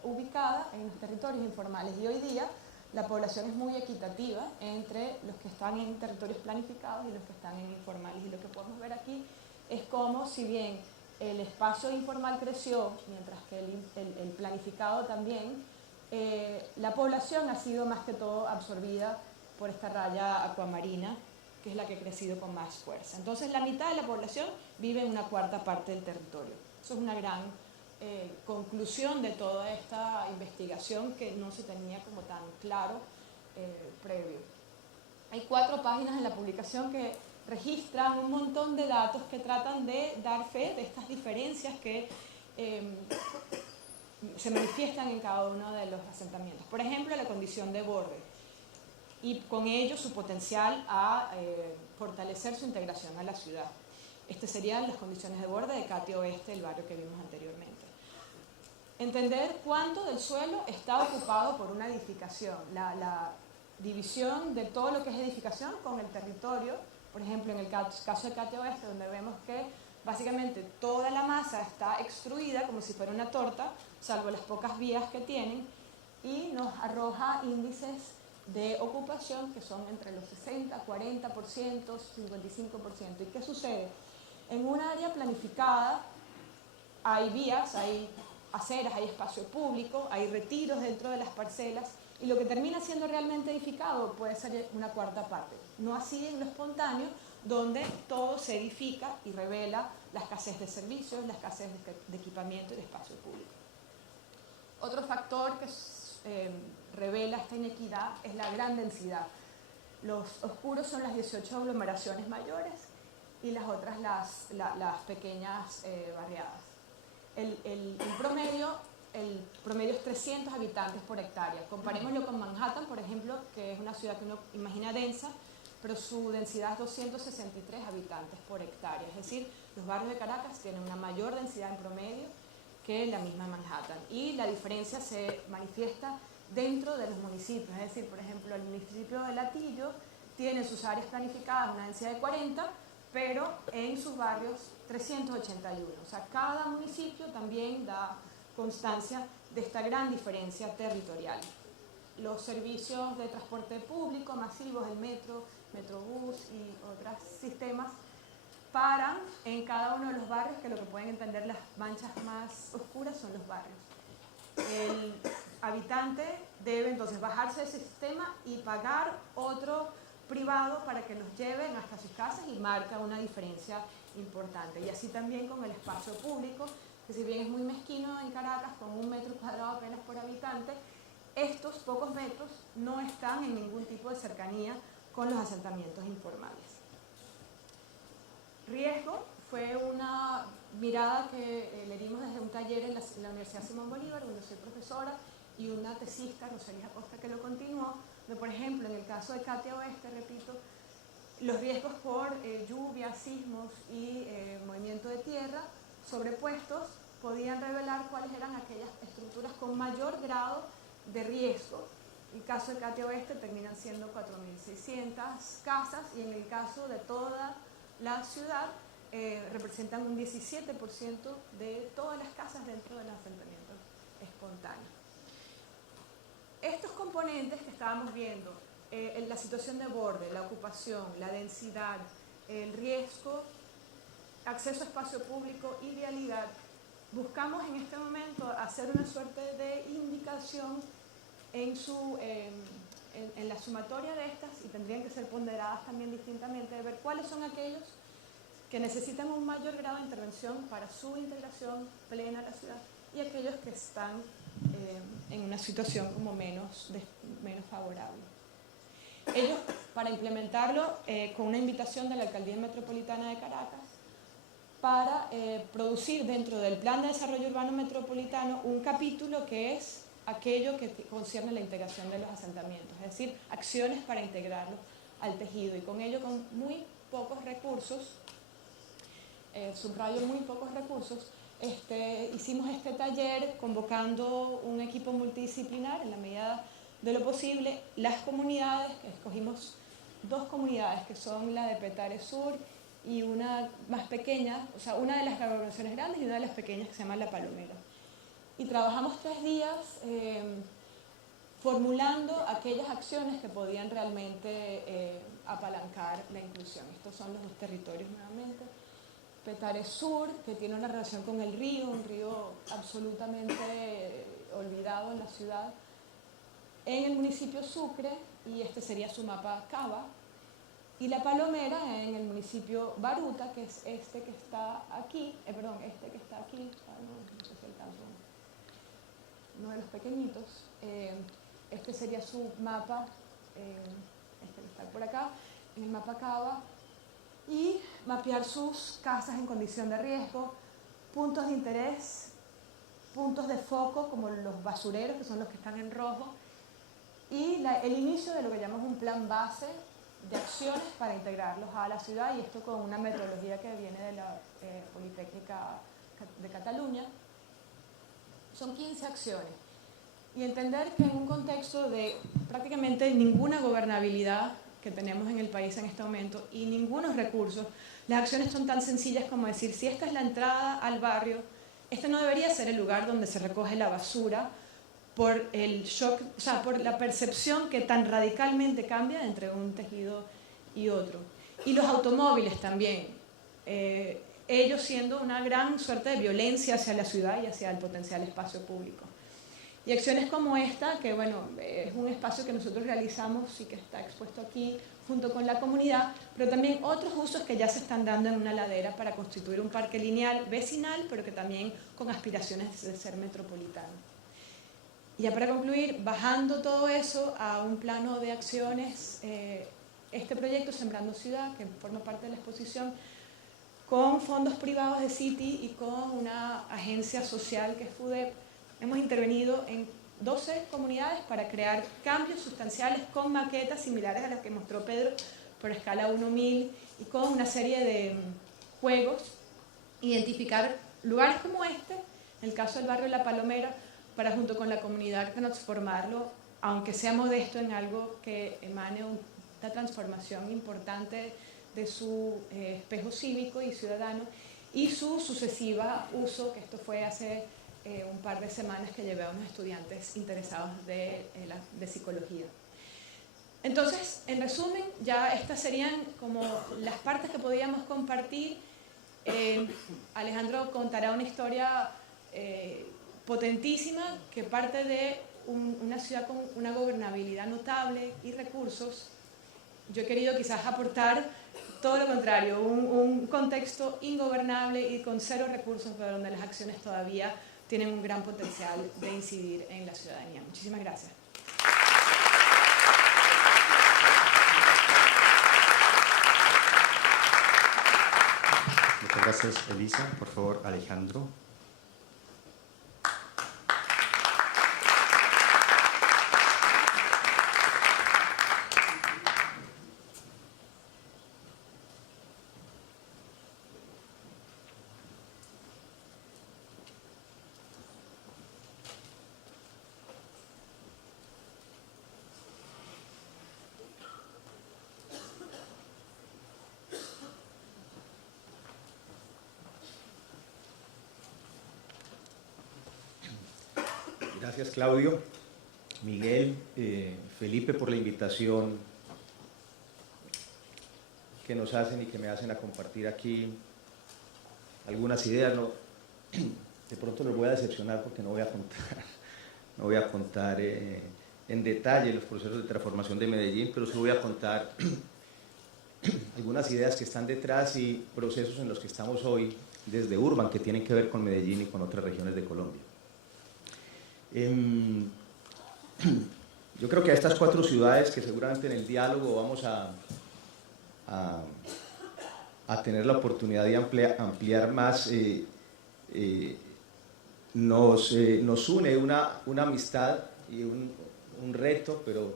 ubicada en los territorios informales, y hoy día la población es muy equitativa entre los que están en territorios planificados y los que están en informales. Y lo que podemos ver aquí es cómo, si bien el espacio informal creció, mientras que el planificado también, la población ha sido más que todo absorbida por esta raya acuamarina, que es la que ha crecido con más fuerza. Entonces, la mitad de la población vive en una cuarta parte del territorio. Eso es una gran conclusión de toda esta investigación que no se tenía como tan claro previo. Hay 4 páginas en la publicación que registran un montón de datos que tratan de dar fe de estas diferencias que se manifiestan en cada uno de los asentamientos. Por ejemplo, la condición de borde y con ello su potencial a fortalecer su integración a la ciudad. Estas serían las condiciones de borde de Catia Oeste, el barrio que vimos anteriormente. Entender cuánto del suelo está ocupado por una edificación, la división de todo lo que es edificación con el territorio. Por ejemplo, en el caso de Catia Oeste, donde vemos que básicamente toda la masa está extruida como si fuera una torta, salvo las pocas vías que tienen, y nos arroja índices de ocupación que son entre los 60, 40%, 55%. ¿Y qué sucede? En un área planificada hay vías, hay aceras, hay espacio público, hay retiros dentro de las parcelas, y lo que termina siendo realmente edificado puede ser una cuarta parte. No así en lo espontáneo, donde todo se edifica y revela la escasez de servicios, la escasez de equipamiento y de espacio público. Otro factor que revela esta inequidad es la gran densidad. Los oscuros son las 18 aglomeraciones mayores y las otras las pequeñas barriadas. El promedio es 300 habitantes por hectárea. Comparémoslo con Manhattan, por ejemplo, que es una ciudad que uno imagina densa, pero su densidad es 263 habitantes por hectárea. Es decir, los barrios de Caracas tienen una mayor densidad en promedio que la misma Manhattan. Y la diferencia se manifiesta dentro de los municipios. Es decir, por ejemplo, el municipio de Latillo tiene sus áreas planificadas una densidad de 40, pero en sus barrios 381. O sea, cada municipio también da constancia de esta gran diferencia territorial. Los servicios de transporte público masivos, el metro, Metrobús y otros sistemas, paran en cada uno de los barrios, que lo que pueden entender las manchas más oscuras son los barrios. El habitante debe entonces bajarse de ese sistema y pagar otro privado para que los lleven hasta sus casas, y marca una diferencia importante. Y así también con el espacio público, que si bien es muy mezquino en Caracas, con 1 metro cuadrado apenas por habitante, estos pocos metros no están en ningún tipo de cercanía con los asentamientos informales. Riesgo fue una mirada que le dimos desde un taller en la Universidad Simón Bolívar, donde soy profesora, y una tesista, Rosalía Acosta, que lo continuó, donde, por ejemplo, en el caso de Catia Oeste, repito, los riesgos por lluvias, sismos y movimiento de tierra sobrepuestos podían revelar cuáles eran aquellas estructuras con mayor grado de riesgo. En el caso de Catia Oeste terminan siendo 4.600 casas, y en el caso de toda la ciudad representan un 17% de todas las casas dentro del asentamiento espontáneo. Estos componentes que estábamos viendo, la situación de borde, la ocupación, la densidad, el riesgo, acceso a espacio público y vialidad, buscamos en este momento hacer una suerte de indicación en la sumatoria de estas, y tendrían que ser ponderadas también distintamente, de ver cuáles son aquellos que necesitan un mayor grado de intervención para su integración plena a la ciudad, y aquellos que están en una situación como menos favorable. Ellos, para implementarlo, con una invitación de la Alcaldía Metropolitana de Caracas, para producir dentro del Plan de Desarrollo Urbano Metropolitano un capítulo que es aquello que concierne la integración de los asentamientos, es decir, acciones para integrarlos al tejido, y con ello con muy pocos recursos, subrayo muy pocos recursos, hicimos este taller convocando un equipo multidisciplinar en la medida de lo posible. Las comunidades, que escogimos 2 comunidades, que son la de Petare Sur y una más pequeña, o sea, una de las aglomeraciones grandes y una de las pequeñas, que se llama La Palomera. Y trabajamos 3 días formulando aquellas acciones que podían realmente apalancar la inclusión. Estos son los dos territorios nuevamente. Petare Sur, que tiene una relación con el río, un río absolutamente olvidado en la ciudad, en el municipio Sucre, y este sería su mapa Cava, y La Palomera en el municipio Baruta, que es este que está aquí, este que está aquí, no sé si alcanzo, uno de los pequeñitos, este sería su mapa, este que está por acá, en el mapa Cava, y mapear sus casas en condición de riesgo, puntos de interés, puntos de foco como los basureros, que son los que están en rojo, y el inicio de lo que llamamos un plan base de acciones para integrarlos a la ciudad, y esto con una metodología que viene de la Politécnica de Cataluña. Son 15 acciones. Y entender que en un contexto de prácticamente ninguna gobernabilidad que tenemos en el país en este momento y ningunos recursos, las acciones son tan sencillas como decir, si esta es la entrada al barrio, este no debería ser el lugar donde se recoge la basura, por el shock, o sea, por la percepción que tan radicalmente cambia entre un tejido y otro. Y los automóviles también, ellos siendo una gran suerte de violencia hacia la ciudad y hacia el potencial espacio público. Y acciones como esta, que bueno, es un espacio que nosotros realizamos y que está expuesto aquí junto con la comunidad, pero también otros usos que ya se están dando en una ladera para constituir un parque lineal vecinal, pero que también con aspiraciones de ser metropolitano. Y ya para concluir, bajando todo eso a un plano de acciones, este proyecto Sembrando Ciudad, que forma parte de la exposición, con fondos privados de City y con una agencia social que es FUDEP, hemos intervenido en 12 comunidades para crear cambios sustanciales con maquetas similares a las que mostró Pedro por escala 1.000 y con una serie de juegos, identificar lugares como este, en el caso del barrio La Palomera, para junto con la comunidad transformarlo, aunque sea modesto, en algo que emane una transformación importante de su espejo cívico y ciudadano y su sucesiva uso, que esto fue hace un par de semanas que llevé a unos estudiantes interesados de psicología. Entonces, en resumen, ya estas serían como las partes que podíamos compartir. Alejandro contará una historia potentísima que parte de una ciudad con una gobernabilidad notable y recursos. Yo he querido quizás aportar todo lo contrario, un contexto ingobernable y con cero recursos, pero donde las acciones todavía tienen un gran potencial de incidir en la ciudadanía. Muchísimas gracias. Muchas gracias, Elisa. Por favor, Alejandro. Gracias, Claudio, Miguel, Felipe, por la invitación que nos hacen y que me hacen a compartir aquí algunas ideas. No, de pronto los voy a decepcionar porque no voy a contar en detalle los procesos de transformación de Medellín, pero sí voy a contar algunas ideas que están detrás y procesos en los que estamos hoy desde Urban, que tienen que ver con Medellín y con otras regiones de Colombia. Yo creo que a estas 4 ciudades, que seguramente en el diálogo vamos a tener la oportunidad de ampliar más, nos une una amistad y un reto, pero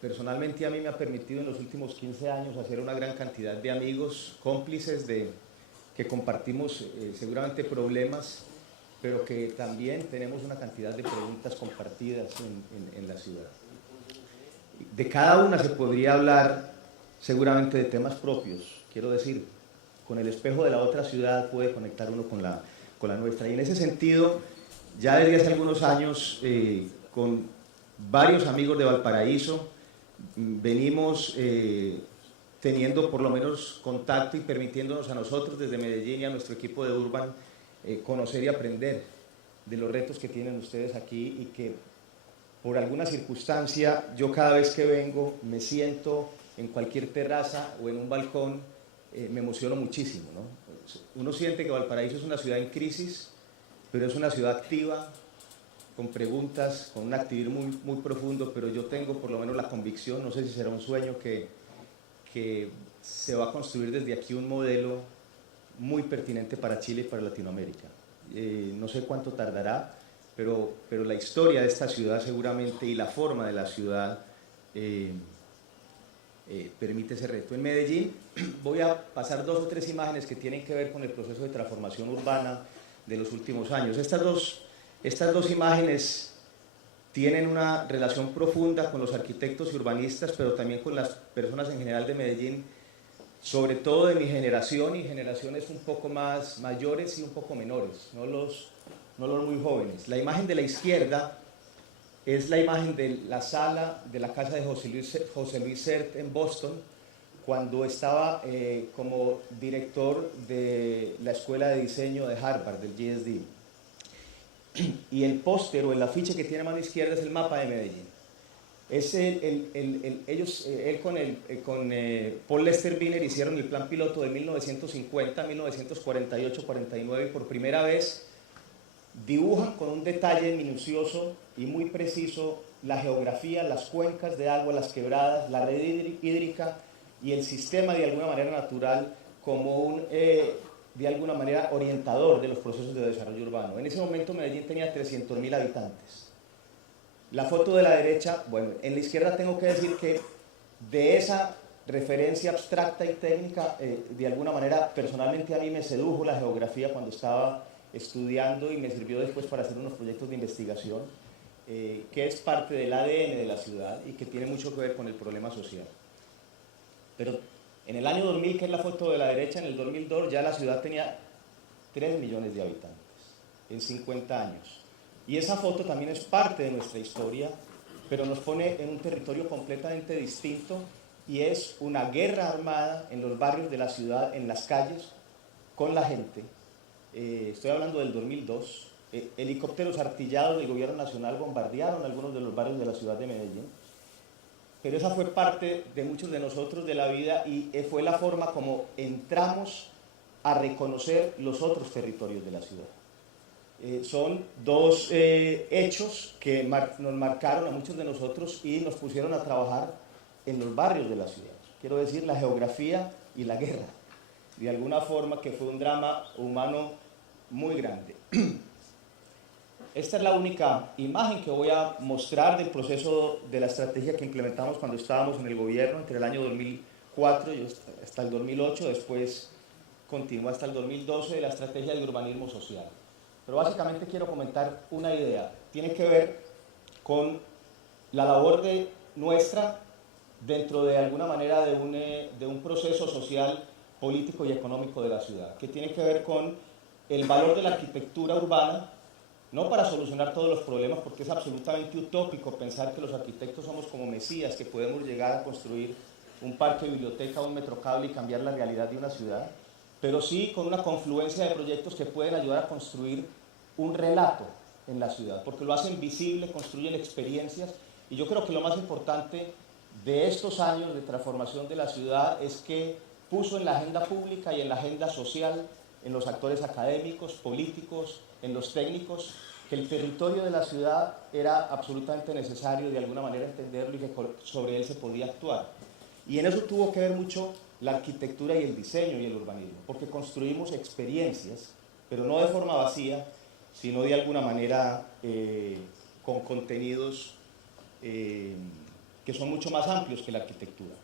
personalmente a mí me ha permitido en los últimos 15 años hacer una gran cantidad de amigos, cómplices que compartimos seguramente problemas, pero que también tenemos una cantidad de preguntas compartidas en la ciudad. De cada una se podría hablar seguramente de temas propios, quiero decir, con el espejo de la otra ciudad puede conectar uno con la nuestra. Y en ese sentido, ya desde hace algunos años, con varios amigos de Valparaíso, venimos teniendo por lo menos contacto y permitiéndonos a nosotros desde Medellín y a nuestro equipo de Urban conocer y aprender de los retos que tienen ustedes aquí, y que por alguna circunstancia yo cada vez que vengo me siento en cualquier terraza o en un balcón, me emociono muchísimo, ¿no? Uno siente que Valparaíso es una ciudad en crisis, pero es una ciudad activa, con preguntas, con un activismo muy, muy profundo, pero yo tengo por lo menos la convicción, no sé si será un sueño, que se va a construir desde aquí un modelo muy pertinente para Chile y para Latinoamérica. No sé cuánto tardará, pero la historia de esta ciudad seguramente, y la forma de la ciudad permite ese reto. En Medellín voy a pasar 2 o 3 imágenes que tienen que ver con el proceso de transformación urbana de los últimos años. Estas dos imágenes tienen una relación profunda con los arquitectos y urbanistas, pero también con las personas en general de Medellín, sobre todo de mi generación y generaciones un poco más mayores y un poco menores, no los muy jóvenes. La imagen de la izquierda es la imagen de la sala de la casa de José Luis Sert en Boston, cuando estaba como director de la Escuela de Diseño de Harvard, del GSD. Y el póster o el afiche que tiene a mano izquierda es el mapa de Medellín. Es él con Paul Lester Wiener hicieron el plan piloto de 1950, 1948, 49, y por primera vez dibujan con un detalle minucioso y muy preciso la geografía, las cuencas de agua, las quebradas, la red hídrica y el sistema de alguna manera natural como un de alguna manera orientador de los procesos de desarrollo urbano. En ese momento Medellín tenía 300.000 habitantes. La foto de la derecha, bueno, en la izquierda tengo que decir que de esa referencia abstracta y técnica, de alguna manera personalmente a mí me sedujo la geografía cuando estaba estudiando, y me sirvió después para hacer unos proyectos de investigación, que es parte del ADN de la ciudad y que tiene mucho que ver con el problema social. Pero en el año 2000, que es la foto de la derecha, en el 2002 ya la ciudad tenía 3 millones de habitantes, en 50 años. Y esa foto también es parte de nuestra historia, pero nos pone en un territorio completamente distinto, y es una guerra armada en los barrios de la ciudad, en las calles, con la gente. Estoy hablando del 2002. Helicópteros artillados del gobierno nacional bombardearon algunos de los barrios de la ciudad de Medellín. Pero esa fue parte de muchos de nosotros de la vida, y fue la forma como entramos a reconocer los otros territorios de la ciudad. Son 2 hechos que nos marcaron a muchos de nosotros y nos pusieron a trabajar en los barrios de la ciudad. Quiero decir, la geografía y la guerra, de alguna forma, que fue un drama humano muy grande. Esta es la única imagen que voy a mostrar del proceso de la estrategia que implementamos cuando estábamos en el gobierno entre el año 2004 y hasta el 2008, después continuó hasta el 2012, de la estrategia de urbanismo social. Pero básicamente quiero comentar una idea, tiene que ver con la labor de nuestra dentro de alguna manera de un proceso social, político y económico de la ciudad, que tiene que ver con el valor de la arquitectura urbana, no para solucionar todos los problemas, porque es absolutamente utópico pensar que los arquitectos somos como mesías, que podemos llegar a construir un parque, biblioteca, un metrocable y cambiar la realidad de una ciudad, pero sí con una confluencia de proyectos que pueden ayudar a construir un relato en la ciudad, porque lo hacen visible, construyen experiencias, y yo creo que lo más importante de estos años de transformación de la ciudad es que puso en la agenda pública y en la agenda social, en los actores académicos, políticos, en los técnicos, que el territorio de la ciudad era absolutamente necesario de alguna manera entenderlo y que sobre él se podía actuar. Y en eso tuvo que ver mucho la arquitectura y el diseño y el urbanismo, porque construimos experiencias, pero no de forma vacía, sino de alguna manera con contenidos que son mucho más amplios que la arquitectura.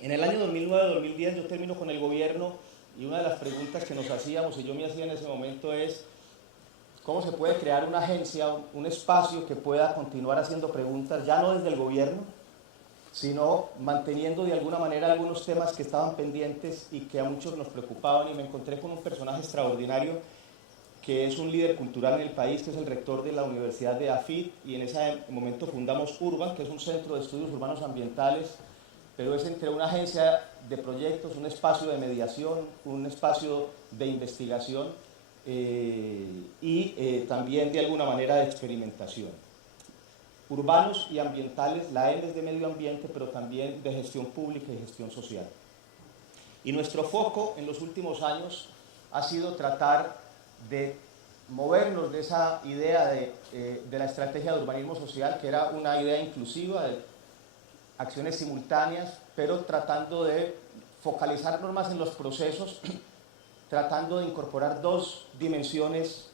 En el año 2009-2010 yo termino con el gobierno, y una de las preguntas que nos hacíamos y yo me hacía en ese momento es cómo se puede crear una agencia, un espacio que pueda continuar haciendo preguntas, ya no desde el gobierno, sino manteniendo de alguna manera algunos temas que estaban pendientes y que a muchos nos preocupaban, y me encontré con un personaje extraordinario que es un líder cultural en el país, que es el rector de la Universidad de AFIT, y en ese momento fundamos Urban, que es un centro de estudios urbanos ambientales, pero es entre una agencia de proyectos, un espacio de mediación, un espacio de investigación y también de alguna manera de experimentación. Urbanos y ambientales, la M es de medio ambiente, pero también de gestión pública y gestión social. Y nuestro foco en los últimos años ha sido tratar de movernos de esa idea de la estrategia de urbanismo social, que era una idea inclusiva de acciones simultáneas, pero tratando de focalizarnos más en los procesos, tratando de incorporar dos dimensiones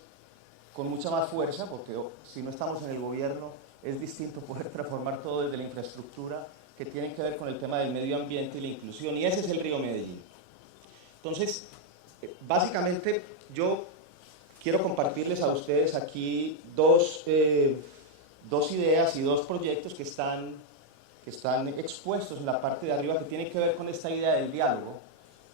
con mucha más fuerza, porque si no estamos en el gobierno es distinto poder transformar todo desde la infraestructura, que tiene que ver con el tema del medio ambiente y la inclusión, y ese es el río Medellín. Entonces, básicamente yo quiero compartirles a ustedes aquí dos ideas y dos proyectos que están expuestos en la parte de arriba, que tienen que ver con esta idea del diálogo,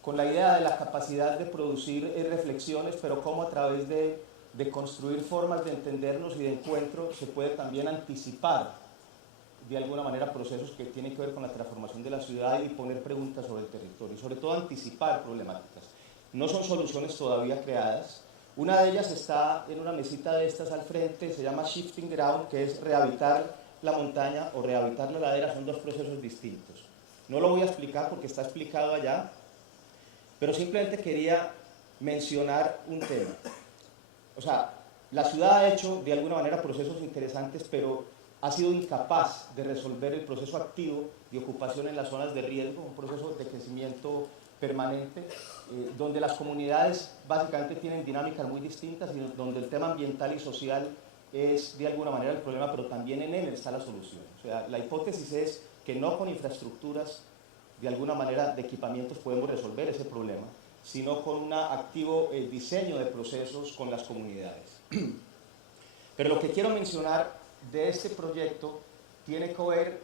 con la idea de la capacidad de producir reflexiones, pero cómo a través de construir formas de entendernos y de encuentro se puede también anticipar de alguna manera procesos que tienen que ver con la transformación de la ciudad y poner preguntas sobre el territorio, y sobre todo anticipar problemáticas. No son soluciones todavía creadas. Una de ellas está en una mesita de estas al frente, se llama Shifting Ground, que es rehabilitar la montaña o rehabilitar la ladera, son dos procesos distintos. No lo voy a explicar porque está explicado allá, pero simplemente quería mencionar un tema. O sea, la ciudad ha hecho de alguna manera procesos interesantes, pero ha sido incapaz de resolver el proceso activo de ocupación en las zonas de riesgo, un proceso de crecimiento permanente, donde las comunidades básicamente tienen dinámicas muy distintas y donde el tema ambiental y social es de alguna manera el problema, pero también en él está la solución. O sea, la hipótesis es que no con infraestructuras de alguna manera de equipamientos podemos resolver ese problema, sino con un activo diseño de procesos con las comunidades. Pero lo que quiero mencionar de este proyecto tiene que ver,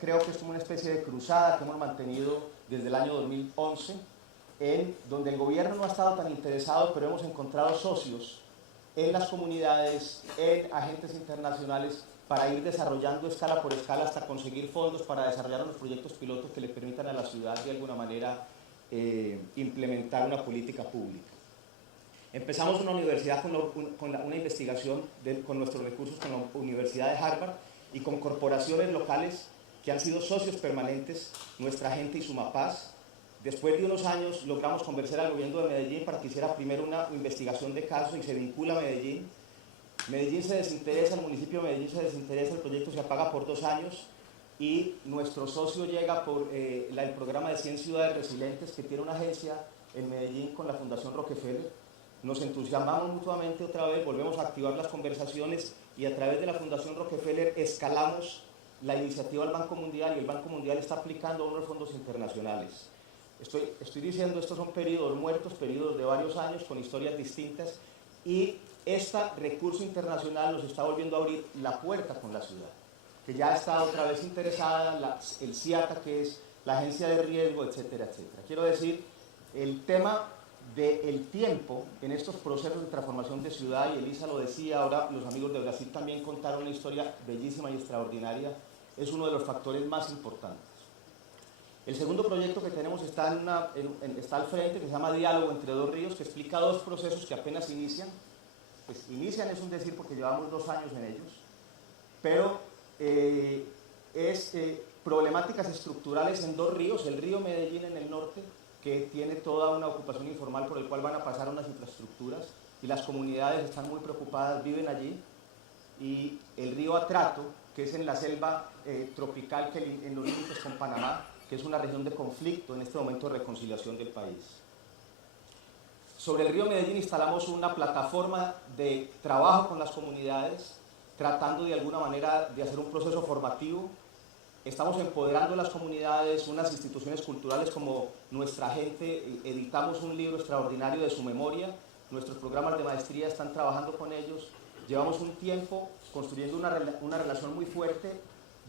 creo que es como una especie de cruzada que hemos mantenido desde el año 2011, en donde el gobierno no ha estado tan interesado, pero hemos encontrado socios en las comunidades, en agentes internacionales, para ir desarrollando escala por escala hasta conseguir fondos para desarrollar los proyectos pilotos que le permitan a la ciudad de alguna manera implementar una política pública. Empezamos una universidad una investigación con nuestros recursos con la Universidad de Harvard y con corporaciones locales que han sido socios permanentes, Nuestra Gente y Sumapaz. Después de unos años logramos convencer al gobierno de Medellín para que hiciera primero una investigación de caso y se vincula a Medellín. Medellín se desinteresa, el municipio de Medellín se desinteresa, el proyecto se apaga por 2 años y nuestro socio llega por el programa de 100 ciudades resilientes que tiene una agencia en Medellín con la Fundación Rockefeller. Nos entusiasmamos mutuamente otra vez, volvemos a activar las conversaciones y a través de la Fundación Rockefeller escalamos la iniciativa del Banco Mundial y el Banco Mundial está aplicando unos fondos internacionales. Estoy diciendo, estos son periodos muertos, periodos de varios años con historias distintas y este recurso internacional nos está volviendo a abrir la puerta con la ciudad, que ya está otra vez interesada, el CIATA, que es la agencia de riesgo, etcétera, etcétera. Quiero decir, el tema del tiempo en estos procesos de transformación de ciudad, y Elisa lo decía, ahora los amigos de Brasil también contaron una historia bellísima y extraordinaria, es uno de los factores más importantes. El segundo proyecto que tenemos está al frente, que se llama Diálogo entre dos ríos, que explica 2 procesos que apenas inician. Pues inician es un decir porque llevamos 2 años en ellos, pero problemáticas estructurales en 2 ríos, el río Medellín en el norte, que tiene toda una ocupación informal por el cual van a pasar unas infraestructuras y las comunidades están muy preocupadas, viven allí, y el río Atrato, que es en la selva tropical en los límites con Panamá, que es una región de conflicto en este momento de reconciliación del país. Sobre el río Medellín instalamos una plataforma de trabajo con las comunidades, tratando de alguna manera de hacer un proceso formativo. Estamos empoderando las comunidades, unas instituciones culturales como Nuestra Gente, editamos un libro extraordinario de su memoria, nuestros programas de maestría están trabajando con ellos, llevamos un tiempo construyendo una relación muy fuerte,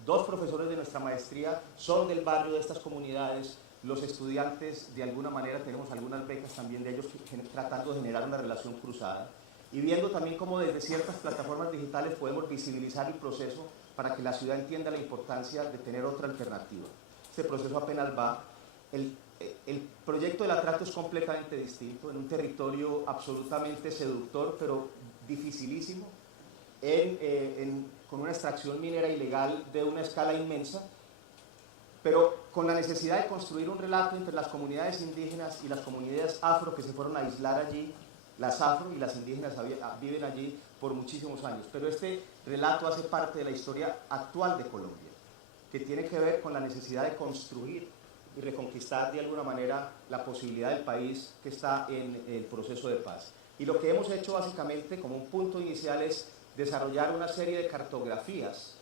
2 profesores de nuestra maestría son del barrio de estas comunidades, los estudiantes de alguna manera tenemos algunas becas también de ellos tratando de generar una relación cruzada y viendo también cómo desde ciertas plataformas digitales podemos visibilizar el proceso para que la ciudad entienda la importancia de tener otra alternativa. Este proceso apenas va. El proyecto del Atrato es completamente distinto, en un territorio absolutamente seductor, pero dificilísimo, con una extracción minera ilegal de una escala inmensa, pero con la necesidad de construir un relato entre las comunidades indígenas y las comunidades afro que se fueron a aislar allí. Las afro y las indígenas viven allí por muchísimos años, pero este relato hace parte de la historia actual de Colombia, que tiene que ver con la necesidad de construir y reconquistar de alguna manera la posibilidad del país que está en el proceso de paz. Y lo que hemos hecho básicamente como un punto inicial es desarrollar una serie de cartografías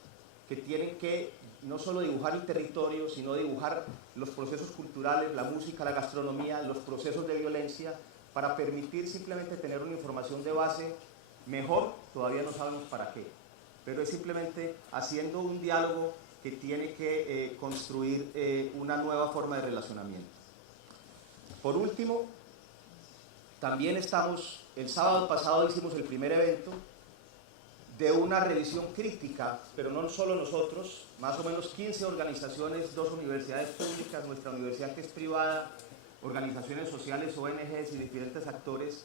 que tienen que no solo dibujar el territorio, sino dibujar los procesos culturales, la música, la gastronomía, los procesos de violencia, para permitir simplemente tener una información de base mejor, todavía no sabemos para qué, pero es simplemente haciendo un diálogo que tiene que construir una nueva forma de relacionamiento. Por último, también el sábado pasado hicimos el primer evento de una revisión crítica, pero no solo nosotros, más o menos 15 organizaciones, 2 universidades públicas, nuestra universidad que es privada, organizaciones sociales, ONGs y diferentes actores,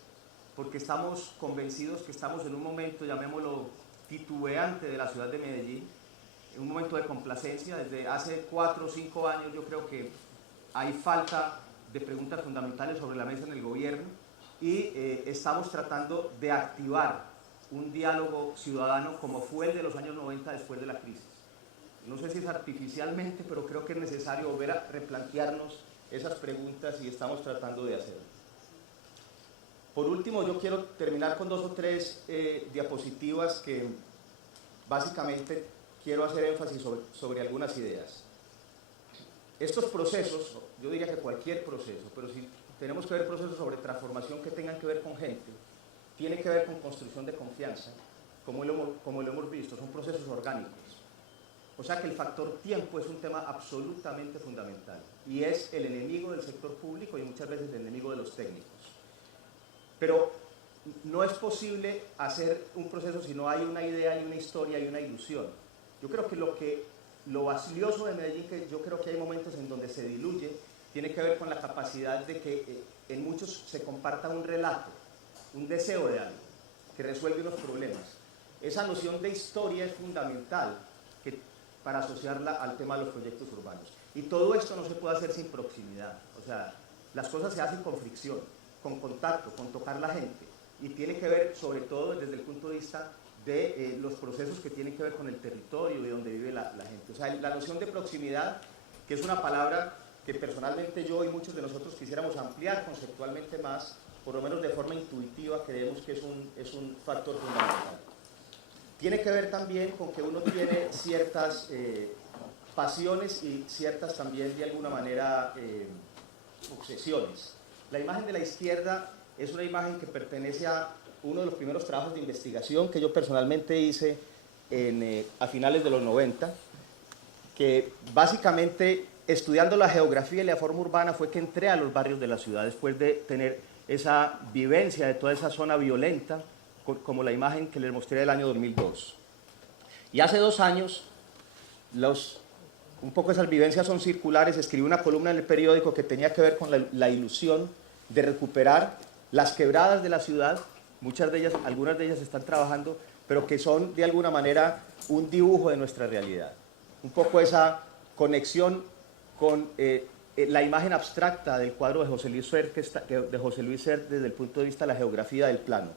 porque estamos convencidos que estamos en un momento, llamémoslo titubeante de la ciudad de Medellín, en un momento de complacencia. Desde hace 4 o 5 años yo creo que hay falta de preguntas fundamentales sobre la mesa en el gobierno y estamos tratando de activar un diálogo ciudadano como fue el de los años 90 después de la crisis. No sé si es artificialmente, pero creo que es necesario volver a replantearnos esas preguntas y estamos tratando de hacerlo. Por último, yo quiero terminar con 2 o 3 diapositivas que básicamente quiero hacer énfasis sobre algunas ideas. Estos procesos, yo diría que cualquier proceso, pero si tenemos que ver procesos sobre transformación que tengan que ver con gente, tiene que ver con construcción de confianza, como lo hemos visto, son procesos orgánicos. O sea que el factor tiempo es un tema absolutamente fundamental y es el enemigo del sector público y muchas veces el enemigo de los técnicos. Pero no es posible hacer un proceso si no hay una idea y una historia y una ilusión. Yo creo que lo valioso de Medellín, que yo creo que hay momentos en donde se diluye, tiene que ver con la capacidad de que en muchos se comparta un relato, un deseo de algo, que resuelve unos problemas. Esa noción de historia es fundamental para asociarla al tema de los proyectos urbanos. Y todo esto no se puede hacer sin proximidad. O sea, las cosas se hacen con fricción, con contacto, con tocar la gente. Y tiene que ver, sobre todo, desde el punto de vista de los procesos que tienen que ver con el territorio y donde vive la gente. O sea, la noción de proximidad, que es una palabra que personalmente yo y muchos de nosotros quisiéramos ampliar conceptualmente más, por lo menos de forma intuitiva, creemos que es un factor fundamental. Tiene que ver también con que uno tiene ciertas pasiones y ciertas también, de alguna manera, obsesiones. La imagen de la izquierda es una imagen que pertenece a uno de los primeros trabajos de investigación que yo personalmente hice a finales de los 90, que básicamente, estudiando la geografía y la forma urbana, fue que entré a los barrios de la ciudad después de tener esa vivencia de toda esa zona violenta, como la imagen que les mostré del año 2002. Y hace 2 años, un poco esas vivencias son circulares, escribí una columna en el periódico que tenía que ver con la ilusión de recuperar las quebradas de la ciudad, algunas de ellas están trabajando, pero que son de alguna manera un dibujo de nuestra realidad. Un poco esa conexión con la imagen abstracta del cuadro de José Luis Sert, desde el punto de vista de la geografía del plano.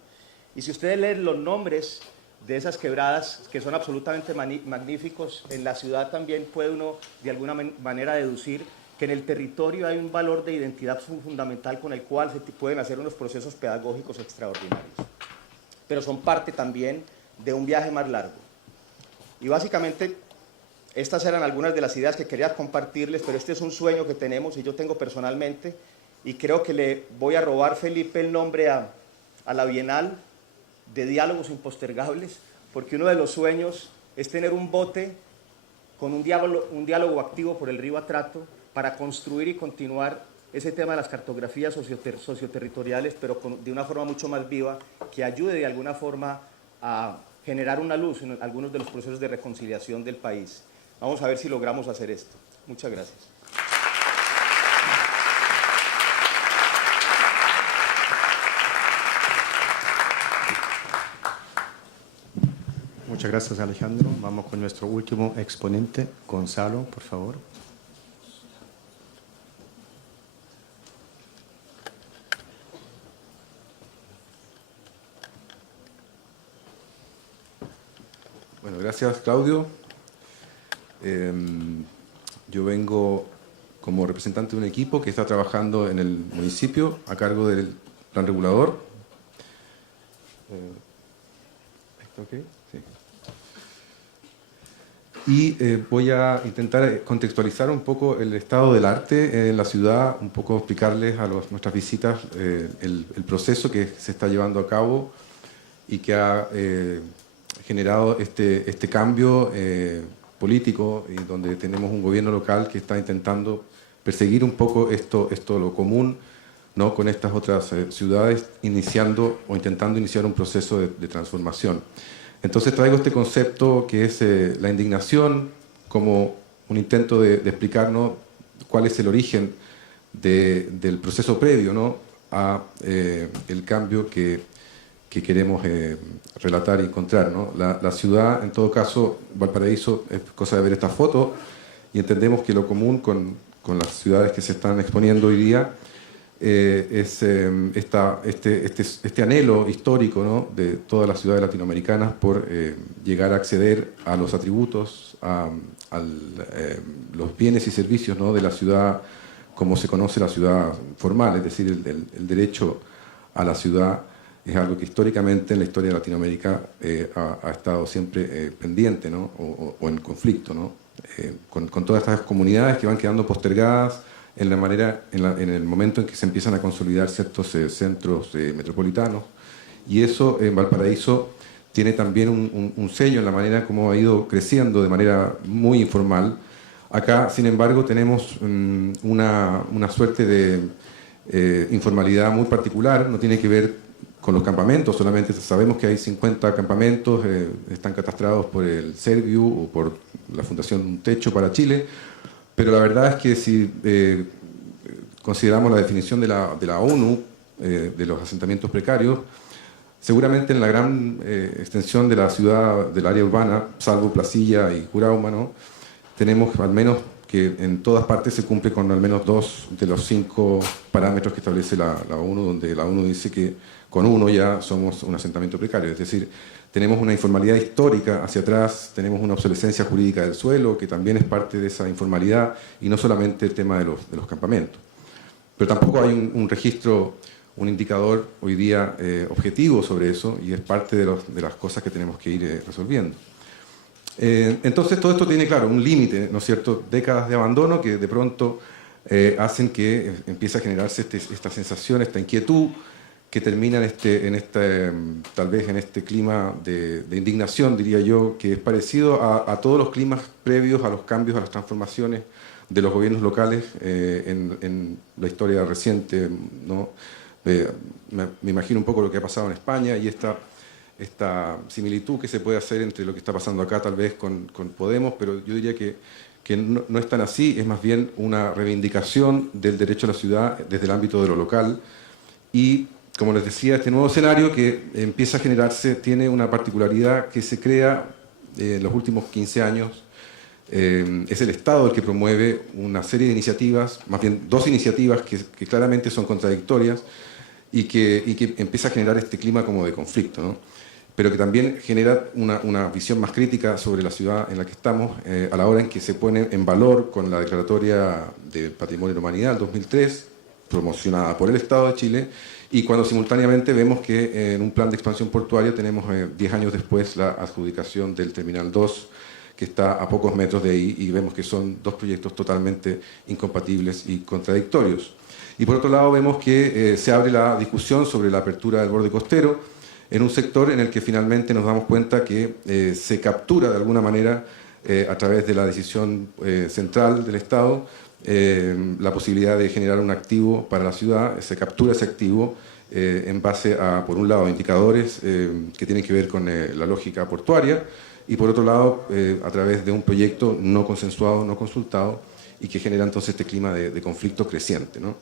Y si ustedes leen los nombres de esas quebradas, que son absolutamente magníficos, en la ciudad también puede uno de alguna manera deducir que en el territorio hay un valor de identidad fundamental con el cual se pueden hacer unos procesos pedagógicos extraordinarios. Pero son parte también de un viaje más largo. Y básicamente estas eran algunas de las ideas que quería compartirles, pero este es un sueño que tenemos y yo tengo personalmente, y creo que le voy a robar, Felipe, el nombre a la Bienal de Diálogos Impostergables, porque uno de los sueños es tener un bote con un diálogo activo por el río Atrato para construir y continuar ese tema de las cartografías socioterritoriales, pero de una forma mucho más viva, que ayude de alguna forma a generar una luz en algunos de los procesos de reconciliación del país. Vamos a ver si logramos hacer esto. Muchas gracias. Muchas gracias, Alejandro. Vamos con nuestro último exponente, Gonzalo, por favor. Bueno, gracias, Claudio. Yo vengo como representante de un equipo que está trabajando en el municipio a cargo del plan regulador. ¿Esto ok? Sí. Y voy a intentar contextualizar un poco el estado del arte en la ciudad, un poco explicarles a nuestras visitas el proceso que se está llevando a cabo y que ha generado este cambio político, y donde tenemos un gobierno local que está intentando perseguir un poco esto lo común, ¿no?, con estas otras ciudades, iniciando o intentando iniciar un proceso de transformación. Entonces traigo este concepto que es la indignación, como un intento de explicarnos cuál es el origen del proceso previo, ¿no?, a el cambio que queremos relatar y encontrar, ¿no? La ciudad, en todo caso, Valparaíso, es cosa de ver esta foto y entendemos que lo común con las ciudades que se están exponiendo hoy día es este anhelo histórico, ¿no?, de todas las ciudades latinoamericanas por llegar a acceder a los atributos, a los bienes y servicios, ¿no?, de la ciudad como se conoce la ciudad formal, es decir, el derecho a la ciudad. Es algo que históricamente en la historia de Latinoamérica ha estado siempre pendiente, ¿no?, o en conflicto, ¿no?, con todas estas comunidades que van quedando postergadas en el momento en que se empiezan a consolidar ciertos centros metropolitanos. Y eso en Valparaíso tiene también un sello en la manera como ha ido creciendo de manera muy informal. Acá, sin embargo, tenemos una suerte de informalidad muy particular, no tiene que ver con los campamentos, solamente sabemos que hay 50 campamentos, están catastrados por el Serviu o por la Fundación Un Techo para Chile, pero la verdad es que si consideramos la definición de la ONU de los asentamientos precarios, seguramente en la gran extensión de la ciudad, del área urbana, salvo Placilla y Curauma, ¿no?, tenemos al menos que en todas partes se cumple con al menos 2 de los 5 parámetros que establece la ONU, donde la ONU dice que con uno ya somos un asentamiento precario. Es decir, tenemos una informalidad histórica hacia atrás, tenemos una obsolescencia jurídica del suelo, que también es parte de esa informalidad, y no solamente el tema de los campamentos. Pero tampoco hay un registro, un indicador hoy día objetivo sobre eso, y es parte de las cosas que tenemos que ir resolviendo. Entonces todo esto tiene, claro, un límite, ¿no es cierto?, décadas de abandono que de pronto hacen que empiece a generarse esta sensación, esta inquietud, que termina tal vez en este clima de indignación, diría yo, que es parecido a todos los climas previos a los cambios, a las transformaciones de los gobiernos locales en la historia reciente, ¿no? Me imagino un poco lo que ha pasado en España y esta similitud que se puede hacer entre lo que está pasando acá tal vez con Podemos, pero yo diría que no es tan así, es más bien una reivindicación del derecho a la ciudad desde el ámbito de lo local. Y como les decía, este nuevo escenario que empieza a generarse tiene una particularidad que se crea en los últimos 15 años. Es el Estado el que promueve una serie de iniciativas, más bien 2 iniciativas que claramente son contradictorias y que empieza a generar este clima como de conflicto, ¿no?, pero que también genera una visión más crítica sobre la ciudad en la que estamos a la hora en que se pone en valor con la Declaratoria de Patrimonio de la Humanidad del 2003, promocionada por el Estado de Chile, y cuando simultáneamente vemos que en un plan de expansión portuaria tenemos 10 años después la adjudicación del Terminal 2, que está a pocos metros de ahí, y vemos que son 2 proyectos totalmente incompatibles y contradictorios. Y por otro lado vemos que se abre la discusión sobre la apertura del borde costero en un sector en el que finalmente nos damos cuenta que se captura de alguna manera a través de la decisión central del Estado la posibilidad de generar un activo para la ciudad, se captura ese activo en base a, por un lado, indicadores que tienen que ver con la lógica portuaria y, por otro lado, a través de un proyecto no consensuado, no consultado y que genera entonces este clima de conflicto creciente, ¿no?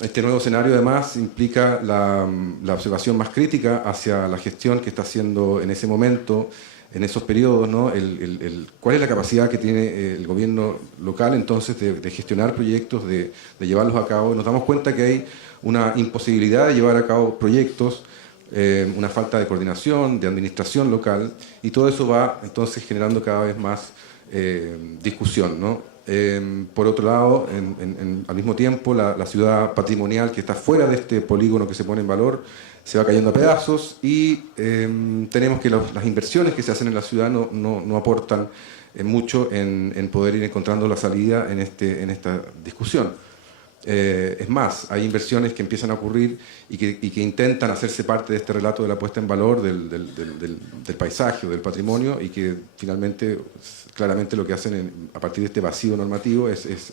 Este nuevo escenario, además, implica la observación más crítica hacia la gestión que está haciendo en ese momento, en esos periodos, ¿no? ¿Cuál es la capacidad que tiene el gobierno local entonces de gestionar proyectos, de llevarlos a cabo? Nos damos cuenta que hay una imposibilidad de llevar a cabo proyectos, una falta de coordinación, de administración local, y todo eso va entonces generando cada vez más discusión, ¿no? Por otro lado, al mismo tiempo, la ciudad patrimonial que está fuera de este polígono que se pone en valor se va cayendo a pedazos y tenemos que las inversiones que se hacen en la ciudad no aportan mucho en poder ir encontrando la salida en esta discusión. Es más, hay inversiones que empiezan a ocurrir y que intentan hacerse parte de este relato de la puesta en valor del paisaje o del patrimonio y que finalmente, claramente lo que hacen a partir de este vacío normativo es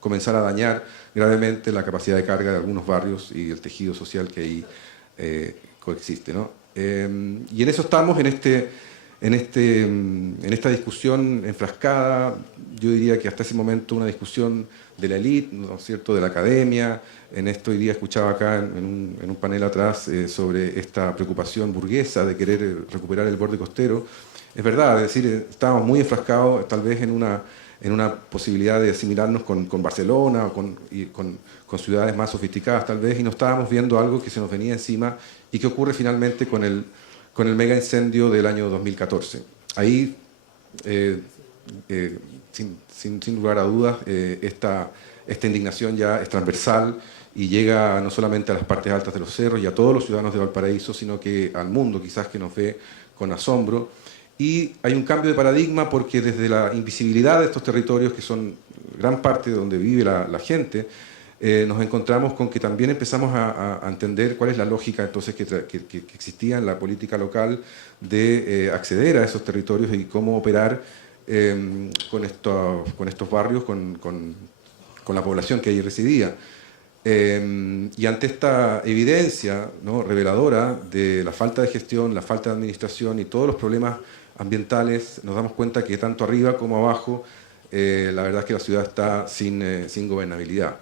comenzar a dañar gravemente la capacidad de carga de algunos barrios y el tejido social que ahí coexiste, ¿no? Y en eso estamos, en esta discusión enfrascada, yo diría que hasta ese momento una discusión de la élite, ¿no es cierto?, de la academia. En esto hoy día escuchaba acá en un panel atrás sobre esta preocupación burguesa de querer recuperar el borde costero. Es verdad, es decir, estábamos muy enfrascados tal vez en una posibilidad de asimilarnos con Barcelona o con ciudades más sofisticadas tal vez, y no estábamos viendo algo que se nos venía encima y que ocurre finalmente con el mega incendio del año 2014. Ahí, sin lugar a dudas, esta indignación ya es transversal y llega no solamente a las partes altas de los cerros y a todos los ciudadanos de Valparaíso, sino que al mundo quizás que nos ve con asombro. Y hay un cambio de paradigma porque desde la invisibilidad de estos territorios, que son gran parte de donde vive la gente, nos encontramos con que también empezamos a entender cuál es la lógica entonces que existía en la política local de acceder a esos territorios y cómo operar con estos barrios, con la población que allí residía. Y ante esta evidencia, ¿no?, reveladora de la falta de gestión, la falta de administración y todos los problemas ambientales, nos damos cuenta que tanto arriba como abajo, la verdad es que la ciudad está sin gobernabilidad.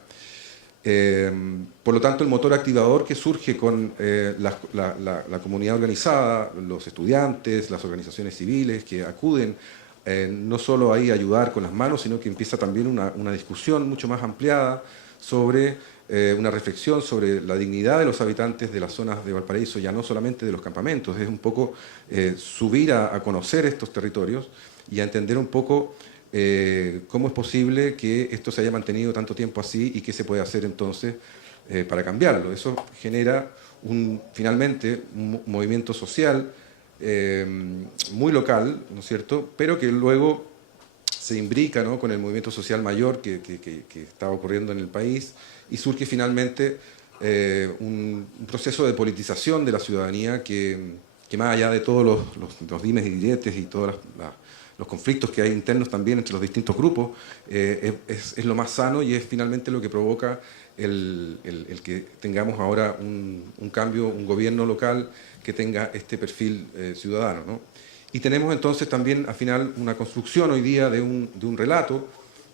Por lo tanto, el motor activador que surge con la comunidad organizada, los estudiantes, las organizaciones civiles que acuden no solo ahí a ayudar con las manos, sino que empieza también una discusión mucho más ampliada sobre una reflexión sobre la dignidad de los habitantes de las zonas de Valparaíso, ya no solamente de los campamentos, es un poco subir a conocer estos territorios y a entender un poco cómo es posible que esto se haya mantenido tanto tiempo así y qué se puede hacer entonces para cambiarlo. Eso genera finalmente un movimiento social muy local, ¿no es cierto?, pero que luego se imbrica, ¿no?, con el movimiento social mayor que estaba ocurriendo en el país y surge finalmente un proceso de politización de la ciudadanía que más allá de todos los dimes y diretes y todos los conflictos que hay internos también entre los distintos grupos, es lo más sano y es finalmente lo que provoca el que tengamos ahora un cambio, un gobierno local que tenga este perfil ciudadano, ¿no? Y tenemos entonces también al final una construcción hoy día de un relato,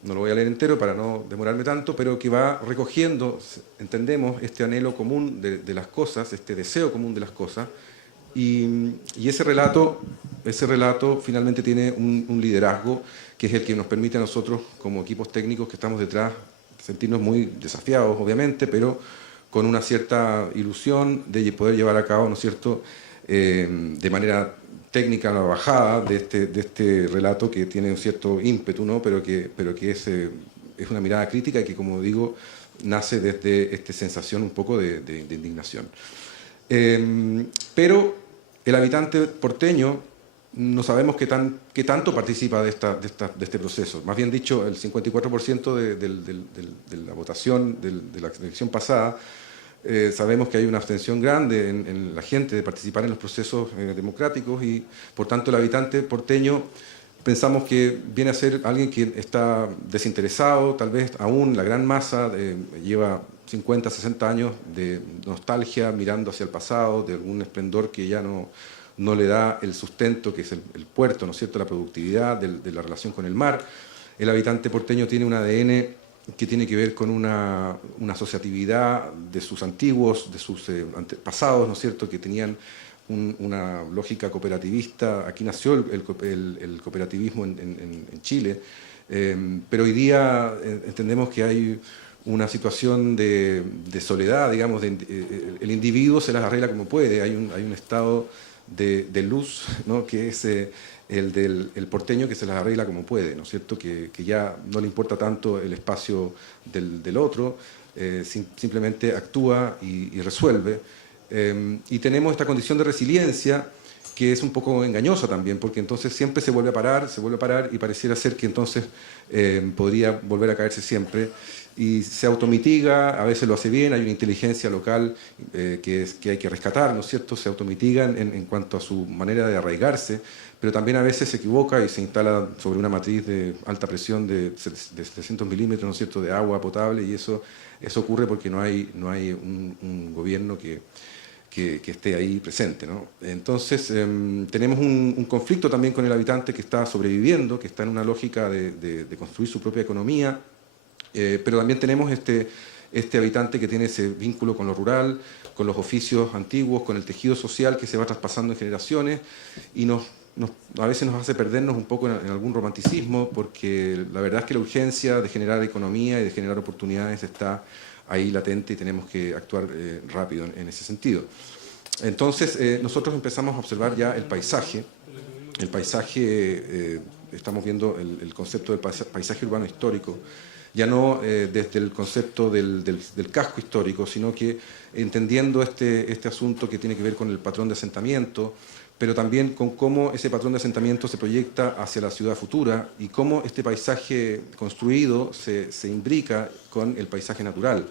no lo voy a leer entero para no demorarme tanto, pero que va recogiendo, entendemos, este anhelo común de las cosas, este deseo común de las cosas, y ese relato finalmente tiene un liderazgo que es el que nos permite a nosotros como equipos técnicos que estamos detrás sentirnos muy desafiados obviamente, pero con una cierta ilusión de poder llevar a cabo, ¿no es cierto?, de manera técnica la bajada de este relato que tiene un cierto ímpetu, ¿no?, pero que es una mirada crítica y que, como digo, nace desde esta sensación un poco de indignación. Pero el habitante porteño no sabemos qué tanto participa de este proceso. Más bien dicho, el 54% de la votación de la elección pasada, sabemos que hay una abstención grande en la gente de participar en los procesos democráticos y, por tanto, el habitante porteño pensamos que viene a ser alguien que está desinteresado, tal vez aún la gran masa lleva 50, 60 años de nostalgia mirando hacia el pasado, de algún esplendor que ya no le da el sustento que es el puerto, ¿no es cierto?, la productividad, de la relación con el mar. El habitante porteño tiene un ADN que tiene que ver con una asociatividad de sus antiguos, de sus antepasados, ¿no es cierto?, que tenían una lógica cooperativista. Aquí nació el cooperativismo en Chile, pero hoy día entendemos que hay una situación de soledad, digamos, el individuo se las arregla como puede, hay un estado de luz, ¿no?, que es el del porteño, que se las arregla como puede, ¿no es cierto?, que ya no le importa tanto el espacio del otro, simplemente actúa y resuelve. Y tenemos esta condición de resiliencia que es un poco engañosa también, porque entonces siempre se vuelve a parar y pareciera ser que entonces podría volver a caerse siempre. Y se automitiga, a veces lo hace bien, hay una inteligencia local que hay que rescatar, ¿no es cierto? Se automitiga en cuanto a su manera de arraigarse, pero también a veces se equivoca y se instala sobre una matriz de alta presión de 700 milímetros, ¿no es cierto?, de agua potable, y eso ocurre porque no hay un gobierno que esté ahí presente, ¿no? Entonces tenemos un conflicto también con el habitante que está sobreviviendo, que está en una lógica de construir su propia economía, pero también tenemos este habitante que tiene ese vínculo con lo rural, con los oficios antiguos, con el tejido social que se va traspasando en generaciones, y a veces nos hace perdernos un poco en algún romanticismo, porque la verdad es que la urgencia de generar economía y de generar oportunidades está ahí latente y tenemos que actuar rápido en ese sentido. Entonces nosotros empezamos a observar ya el paisaje. El paisaje, estamos viendo el concepto del paisaje urbano histórico, ya no desde el concepto del casco histórico, sino que entendiendo este asunto que tiene que ver con el patrón de asentamiento, pero también con cómo ese patrón de asentamiento se proyecta hacia la ciudad futura y cómo este paisaje construido se imbrica con el paisaje natural.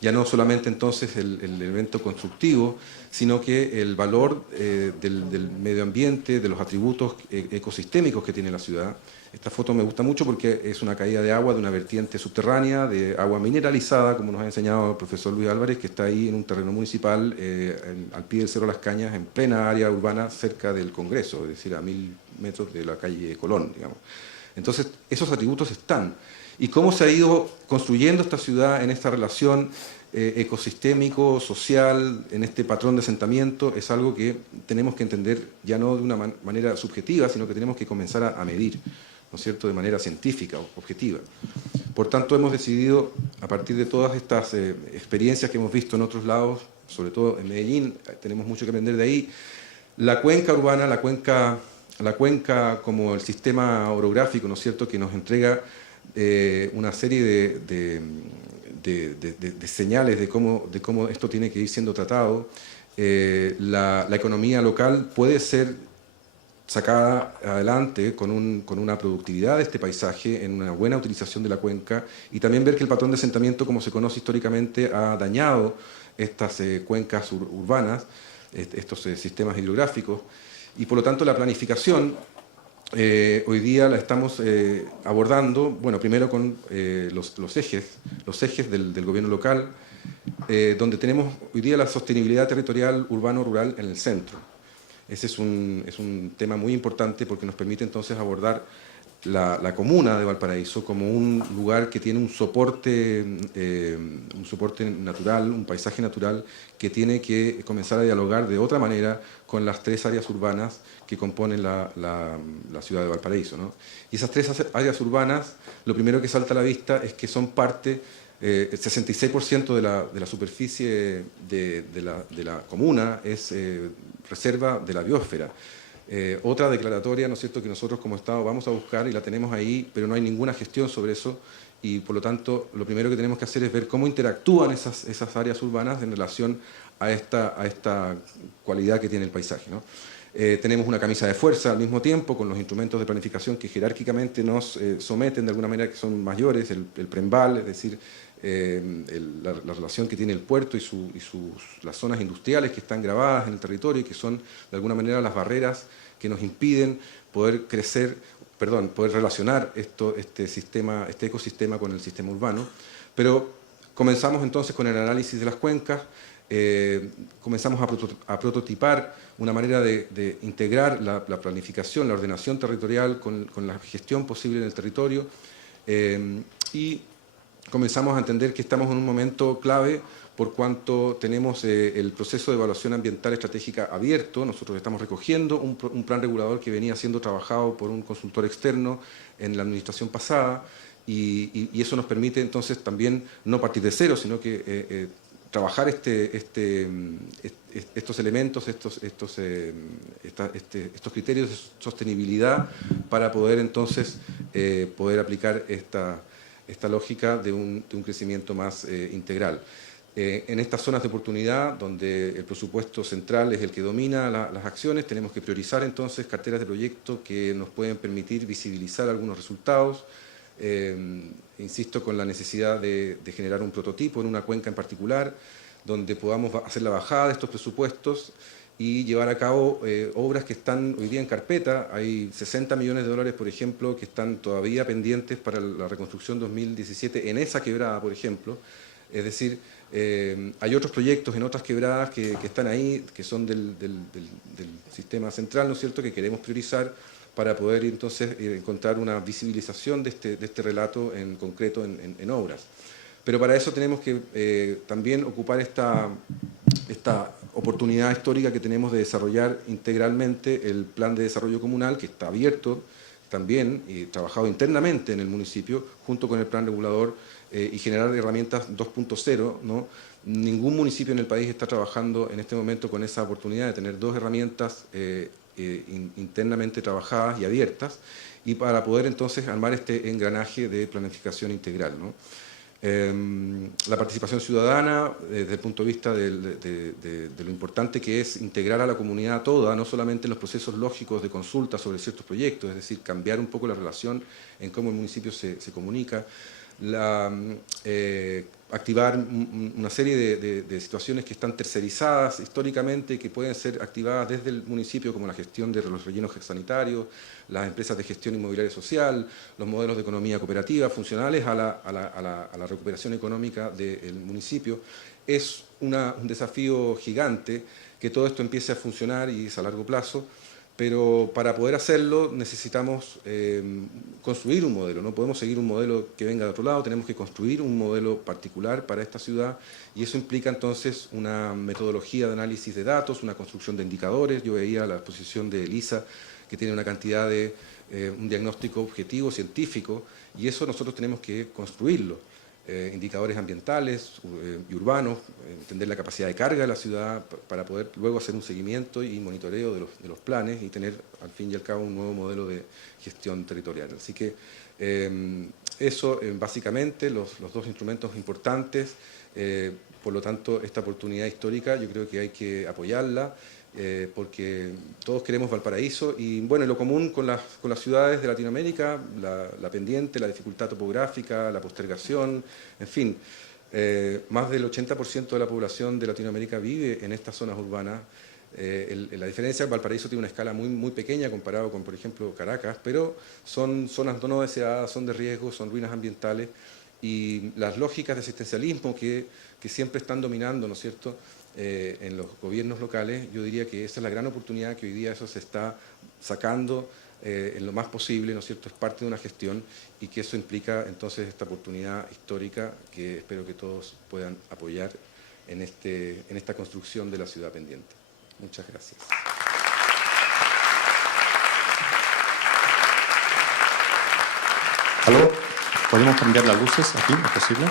Ya no solamente entonces el elemento constructivo, sino que el valor del medio ambiente, de los atributos ecosistémicos que tiene la ciudad. Esta foto me gusta mucho porque es una caída de agua de una vertiente subterránea, de agua mineralizada, como nos ha enseñado el profesor Luis Álvarez, que está ahí en un terreno municipal, al pie del Cerro Las Cañas, en plena área urbana, cerca del Congreso, es decir, a 1000 metros de la calle Colón, digamos. Entonces, esos atributos están. Y cómo se ha ido construyendo esta ciudad en esta relación ecosistémico, social, en este patrón de asentamiento, es algo que tenemos que entender ya no de una manera subjetiva, sino que tenemos que comenzar a medir, ¿no es cierto?, de manera científica, objetiva. Por tanto, hemos decidido, a partir de todas estas experiencias que hemos visto en otros lados, sobre todo en Medellín, tenemos mucho que aprender de ahí, la cuenca urbana, la cuenca como el sistema orográfico, ¿no es cierto?, que nos entrega una serie de señales de cómo esto tiene que ir siendo tratado. La economía local puede ser sacada adelante con una productividad de este paisaje, en una buena utilización de la cuenca, y también ver que el patrón de asentamiento, como se conoce históricamente, ha dañado estas cuencas urbanas, estos sistemas hidrográficos, y por lo tanto la planificación hoy día la estamos abordando, bueno, primero con los ejes del gobierno local, donde tenemos hoy día la sostenibilidad territorial urbano-rural en el centro. Ese es un tema muy importante porque nos permite entonces abordar la comuna de Valparaíso como un lugar que tiene un soporte natural, un paisaje natural que tiene que comenzar a dialogar de otra manera con las 3 áreas urbanas que componen la ciudad de Valparaíso, ¿no? Y esas 3 áreas urbanas, lo primero que salta a la vista es que son parte, el 66% de la superficie de la comuna es reserva de la biosfera. Otra declaratoria, ¿no es cierto?, que nosotros como Estado vamos a buscar y la tenemos ahí, pero no hay ninguna gestión sobre eso, y por lo tanto lo primero que tenemos que hacer es ver cómo interactúan esas áreas urbanas en relación a esta cualidad que tiene el paisaje, ¿no? Tenemos una camisa de fuerza al mismo tiempo con los instrumentos de planificación que jerárquicamente nos someten de alguna manera, que son mayores, el PREMBAL, es decir, la relación que tiene el puerto y las zonas industriales que están grabadas en el territorio y que son de alguna manera las barreras que nos impiden poder crecer, poder relacionar este ecosistema con el sistema urbano. Pero comenzamos entonces con el análisis de las cuencas, comenzamos a prototipar una manera de integrar la planificación, la ordenación territorial con la gestión posible en el territorio, y comenzamos a entender que estamos en un momento clave por cuanto tenemos el proceso de evaluación ambiental estratégica abierto. Nosotros estamos recogiendo un plan regulador que venía siendo trabajado por un consultor externo en la administración pasada, y eso nos permite entonces también no partir de cero, sino que trabajar estos elementos, estos criterios de sostenibilidad para poder entonces poder aplicar esta lógica de un crecimiento más integral. En estas zonas de oportunidad, donde el presupuesto central es el que domina las acciones, tenemos que priorizar entonces carteras de proyectos que nos pueden permitir visibilizar algunos resultados. Insisto con la necesidad de generar un prototipo en una cuenca en particular, donde podamos hacer la bajada de estos presupuestos y llevar a cabo obras que están hoy día en carpeta. Hay 60 millones de dólares, por ejemplo, que están todavía pendientes para la reconstrucción 2017 en esa quebrada, por ejemplo. Es decir, hay otros proyectos en otras quebradas que están ahí, que son del sistema central, ¿no es cierto?, que queremos priorizar para poder entonces encontrar una visibilización de este relato en concreto en obras. Pero para eso tenemos que también ocupar esta oportunidad histórica que tenemos de desarrollar integralmente el plan de desarrollo comunal, que está abierto también y trabajado internamente en el municipio, junto con el plan regulador, y generar herramientas 2.0, ¿no? Ningún municipio en el país está trabajando en este momento con esa oportunidad de tener dos herramientas internamente trabajadas y abiertas, y para poder entonces armar este engranaje de planificación integral, ¿no? La participación ciudadana, desde el punto de vista de lo importante que es integrar a la comunidad toda, no solamente en los procesos lógicos de consulta sobre ciertos proyectos, es decir, cambiar un poco la relación en cómo el municipio se comunica, activar una serie de situaciones que están tercerizadas históricamente, que pueden ser activadas desde el municipio, como la gestión de los rellenos sanitarios, las empresas de gestión inmobiliaria social, los modelos de economía cooperativa funcionales a la recuperación económica del municipio. Es un desafío gigante que todo esto empiece a funcionar, y es a largo plazo. Pero para poder hacerlo necesitamos construir un modelo, no podemos seguir un modelo que venga de otro lado, tenemos que construir un modelo particular para esta ciudad, y eso implica entonces una metodología de análisis de datos, una construcción de indicadores. Yo veía la exposición de Elisa, que tiene una cantidad de un diagnóstico objetivo, científico, y eso nosotros tenemos que construirlo. Indicadores ambientales y urbanos, entender la capacidad de carga de la ciudad para poder luego hacer un seguimiento y monitoreo de los planes y tener al fin y al cabo un nuevo modelo de gestión territorial. Así que eso básicamente los dos instrumentos importantes. Por lo tanto, esta oportunidad histórica yo creo que hay que apoyarla, porque todos queremos Valparaíso, y bueno, lo común con las ciudades de Latinoamérica, la pendiente, la dificultad topográfica, la postergación, en fin, más del 80% de la población de Latinoamérica vive en estas zonas urbanas. La diferencia, Valparaíso tiene una escala muy pequeña comparado con, por ejemplo, Caracas, pero son zonas no deseadas, son de riesgo, son ruinas ambientales, y las lógicas de asistencialismo que siempre están dominando, ¿no es cierto?, en los gobiernos locales. Yo diría que esa es la gran oportunidad, que hoy día eso se está sacando en lo más posible, ¿no es cierto?, es parte de una gestión, y que eso implica entonces esta oportunidad histórica que espero que todos puedan apoyar en esta construcción de la ciudad pendiente. Muchas gracias. ¿Aló? ¿Podemos cambiar las luces aquí? ¿Es posible?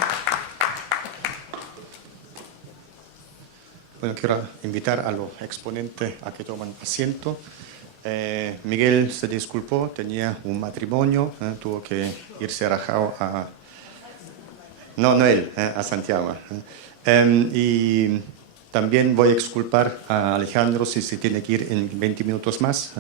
Bueno, quiero invitar a los exponentes a que tomen asiento. Miguel se disculpó, tenía un matrimonio, tuvo que irse a Rajao a... No él, a Santiago. Y también voy a exculpar a Alejandro si se tiene que ir en 20 minutos más.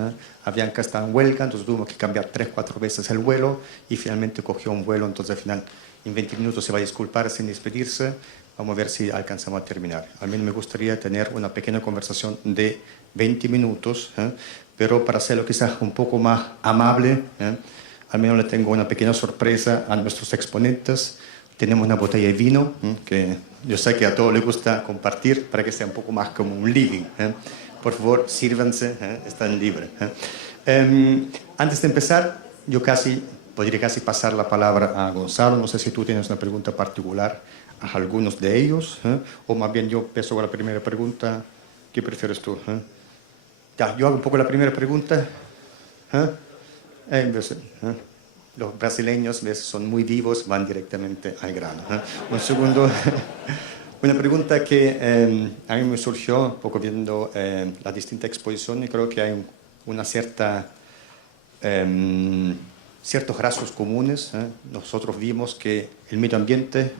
Avianca está en huelga, entonces tuvo que cambiar 3-4 veces el vuelo, y finalmente cogió un vuelo, entonces al final en 20 minutos se va a disculpar sin despedirse. Vamos a ver si alcanzamos a terminar. A mí me gustaría tener una pequeña conversación de 20 minutos, pero para hacerlo quizás un poco más amable, al menos le tengo una pequeña sorpresa a nuestros exponentes. Tenemos una botella de vino que yo sé que a todos les gusta compartir para que sea un poco más como un living. Por favor, sírvanse, están libres. Antes de empezar, yo podría casi pasar la palabra a Gonzalo. No sé si tú tienes una pregunta particular a algunos de ellos, o más bien yo empiezo con la primera pregunta. ¿Qué prefieres tú? Ya, yo hago un poco la primera pregunta. Los brasileños son muy vivos, van directamente al grano. Un segundo, una pregunta que a mí me surgió un poco viendo las distintas exposiciones. Creo que hay ciertos rasgos comunes. Nosotros vimos que el medio ambiente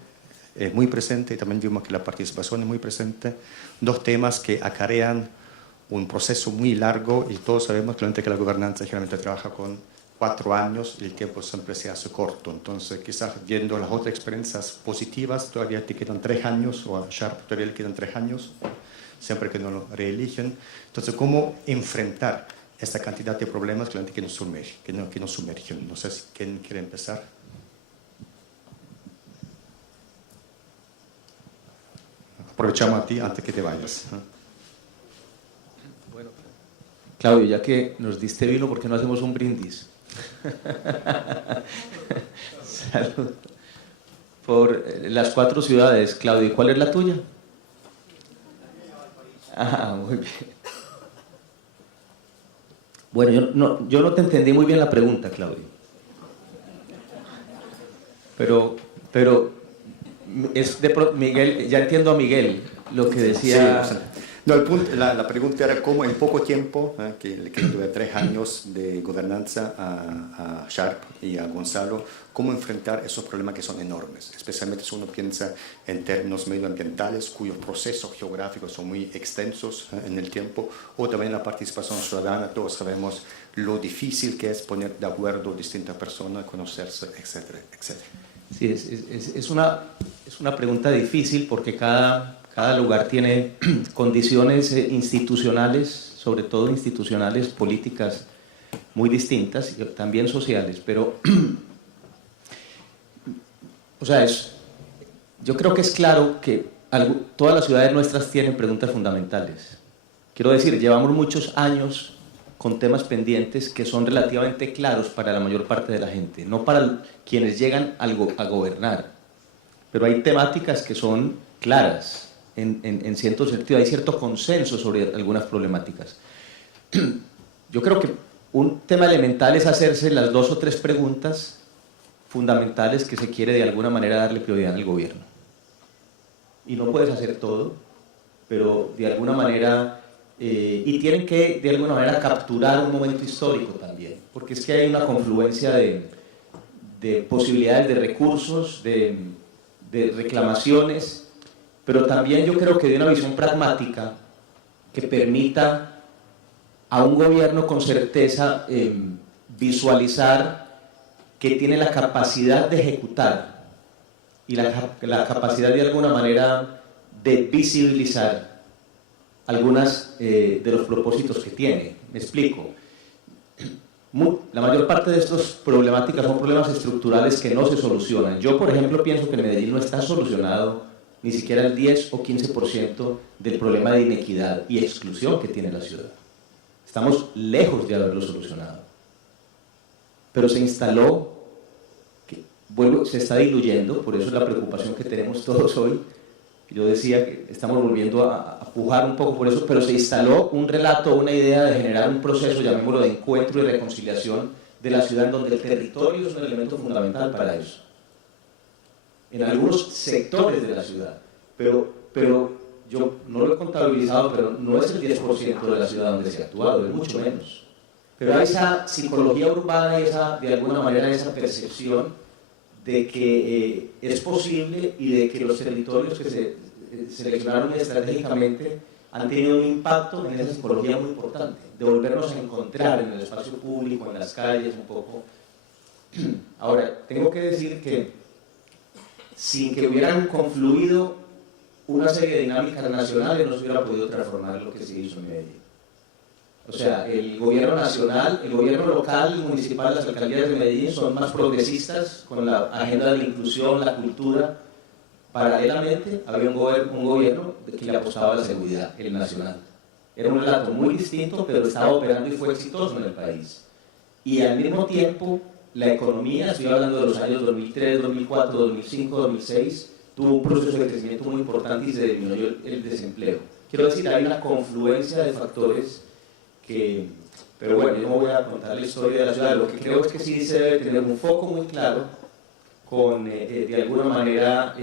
es muy presente y también vimos que la participación es muy presente. Dos temas que acarrean un proceso muy largo y todos sabemos que la gobernanza generalmente trabaja con 4 años y el tiempo siempre se hace corto. Entonces, quizás viendo las otras experiencias positivas, todavía te quedan 3 años, o a Sharp todavía le quedan 3 años, siempre que no lo reeligen. Entonces, ¿cómo enfrentar esta cantidad de problemas que nos sumergen? No sé si quién quiere empezar. Aprovechamos a ti antes que te vayas. Bueno, Claudio, ya que nos diste vino, ¿por qué no hacemos un brindis? Salud. Por las 4 ciudades, Claudio. ¿Y cuál es la tuya? Ah, muy bien. Bueno, yo no te entendí muy bien la pregunta, Claudio. Pero Miguel, ya entiendo a Miguel lo que decía. Sí, no, la pregunta era cómo en poco tiempo, que tuve 3 años de gobernanza a Sharp y a Gonzalo, cómo enfrentar esos problemas que son enormes, especialmente si uno piensa en términos medioambientales, cuyos procesos geográficos son muy extensos en el tiempo, o también la participación ciudadana. Todos sabemos lo difícil que es poner de acuerdo distintas personas, conocerse, etcétera, etcétera. Sí, es una pregunta difícil porque cada lugar tiene condiciones institucionales, sobre todo institucionales, políticas muy distintas y también sociales, pero o sea, yo creo que es claro que todas las ciudades nuestras tienen preguntas fundamentales. Quiero decir, llevamos muchos años con temas pendientes que son relativamente claros para la mayor parte de la gente, no para quienes llegan a gobernar, pero hay temáticas que son claras, en cierto sentido, hay cierto consenso sobre algunas problemáticas. Yo creo que un tema elemental es hacerse las 2 o 3 preguntas fundamentales que se quiere de alguna manera darle prioridad al gobierno. Y no puedes hacer todo, pero de alguna manera... y tienen que de alguna manera capturar un momento histórico también, porque es que hay una confluencia de posibilidades de recursos, de reclamaciones, pero también yo creo que de una visión pragmática que permita a un gobierno con certeza visualizar que tiene la capacidad de ejecutar y la capacidad de alguna manera de visibilizar algunas de los propósitos que tiene. Me explico. La mayor parte de estas problemáticas son problemas estructurales que no se solucionan. Yo, por ejemplo, pienso que en Medellín no está solucionado ni siquiera el 10 o 15% del problema de inequidad y exclusión que tiene la ciudad. Estamos lejos de haberlo solucionado. Pero se instaló, se está diluyendo, por eso es la preocupación que tenemos todos hoy. Yo decía que estamos volviendo a pujar un poco por eso, pero se instaló un relato, una idea de generar un proceso, llamémoslo, de encuentro y reconciliación de la ciudad, donde el territorio es un elemento fundamental para eso. En algunos sectores de la ciudad, pero yo no lo he contabilizado, pero no es el 10% de la ciudad donde se ha actuado, es mucho menos. Pero hay esa psicología urbana y de alguna manera esa percepción de que es posible y de que los territorios que se seleccionaron estratégicamente han tenido un impacto en esa psicología muy importante, de volvernos a encontrar en el espacio público, en las calles un poco. Ahora, tengo que decir que sin que hubieran confluido una serie de dinámicas nacionales no se hubiera podido transformar lo que se hizo en Medellín. O sea, el gobierno nacional, el gobierno local, el municipal, las alcaldías de Medellín son más progresistas con la agenda de la inclusión, la cultura. Paralelamente, había un gobierno que le apostaba a la seguridad, el nacional. Era un relato muy distinto, pero estaba operando y fue exitoso en el país. Y al mismo tiempo, la economía, estoy hablando de los años 2003, 2004, 2005, 2006, tuvo un proceso de crecimiento muy importante y se disminuyó el desempleo. Quiero decir, hay una confluencia de factores que... Pero bueno, yo no voy a contar la historia de la ciudad. Lo que creo es que sí se debe tener un foco muy claro con, de alguna manera,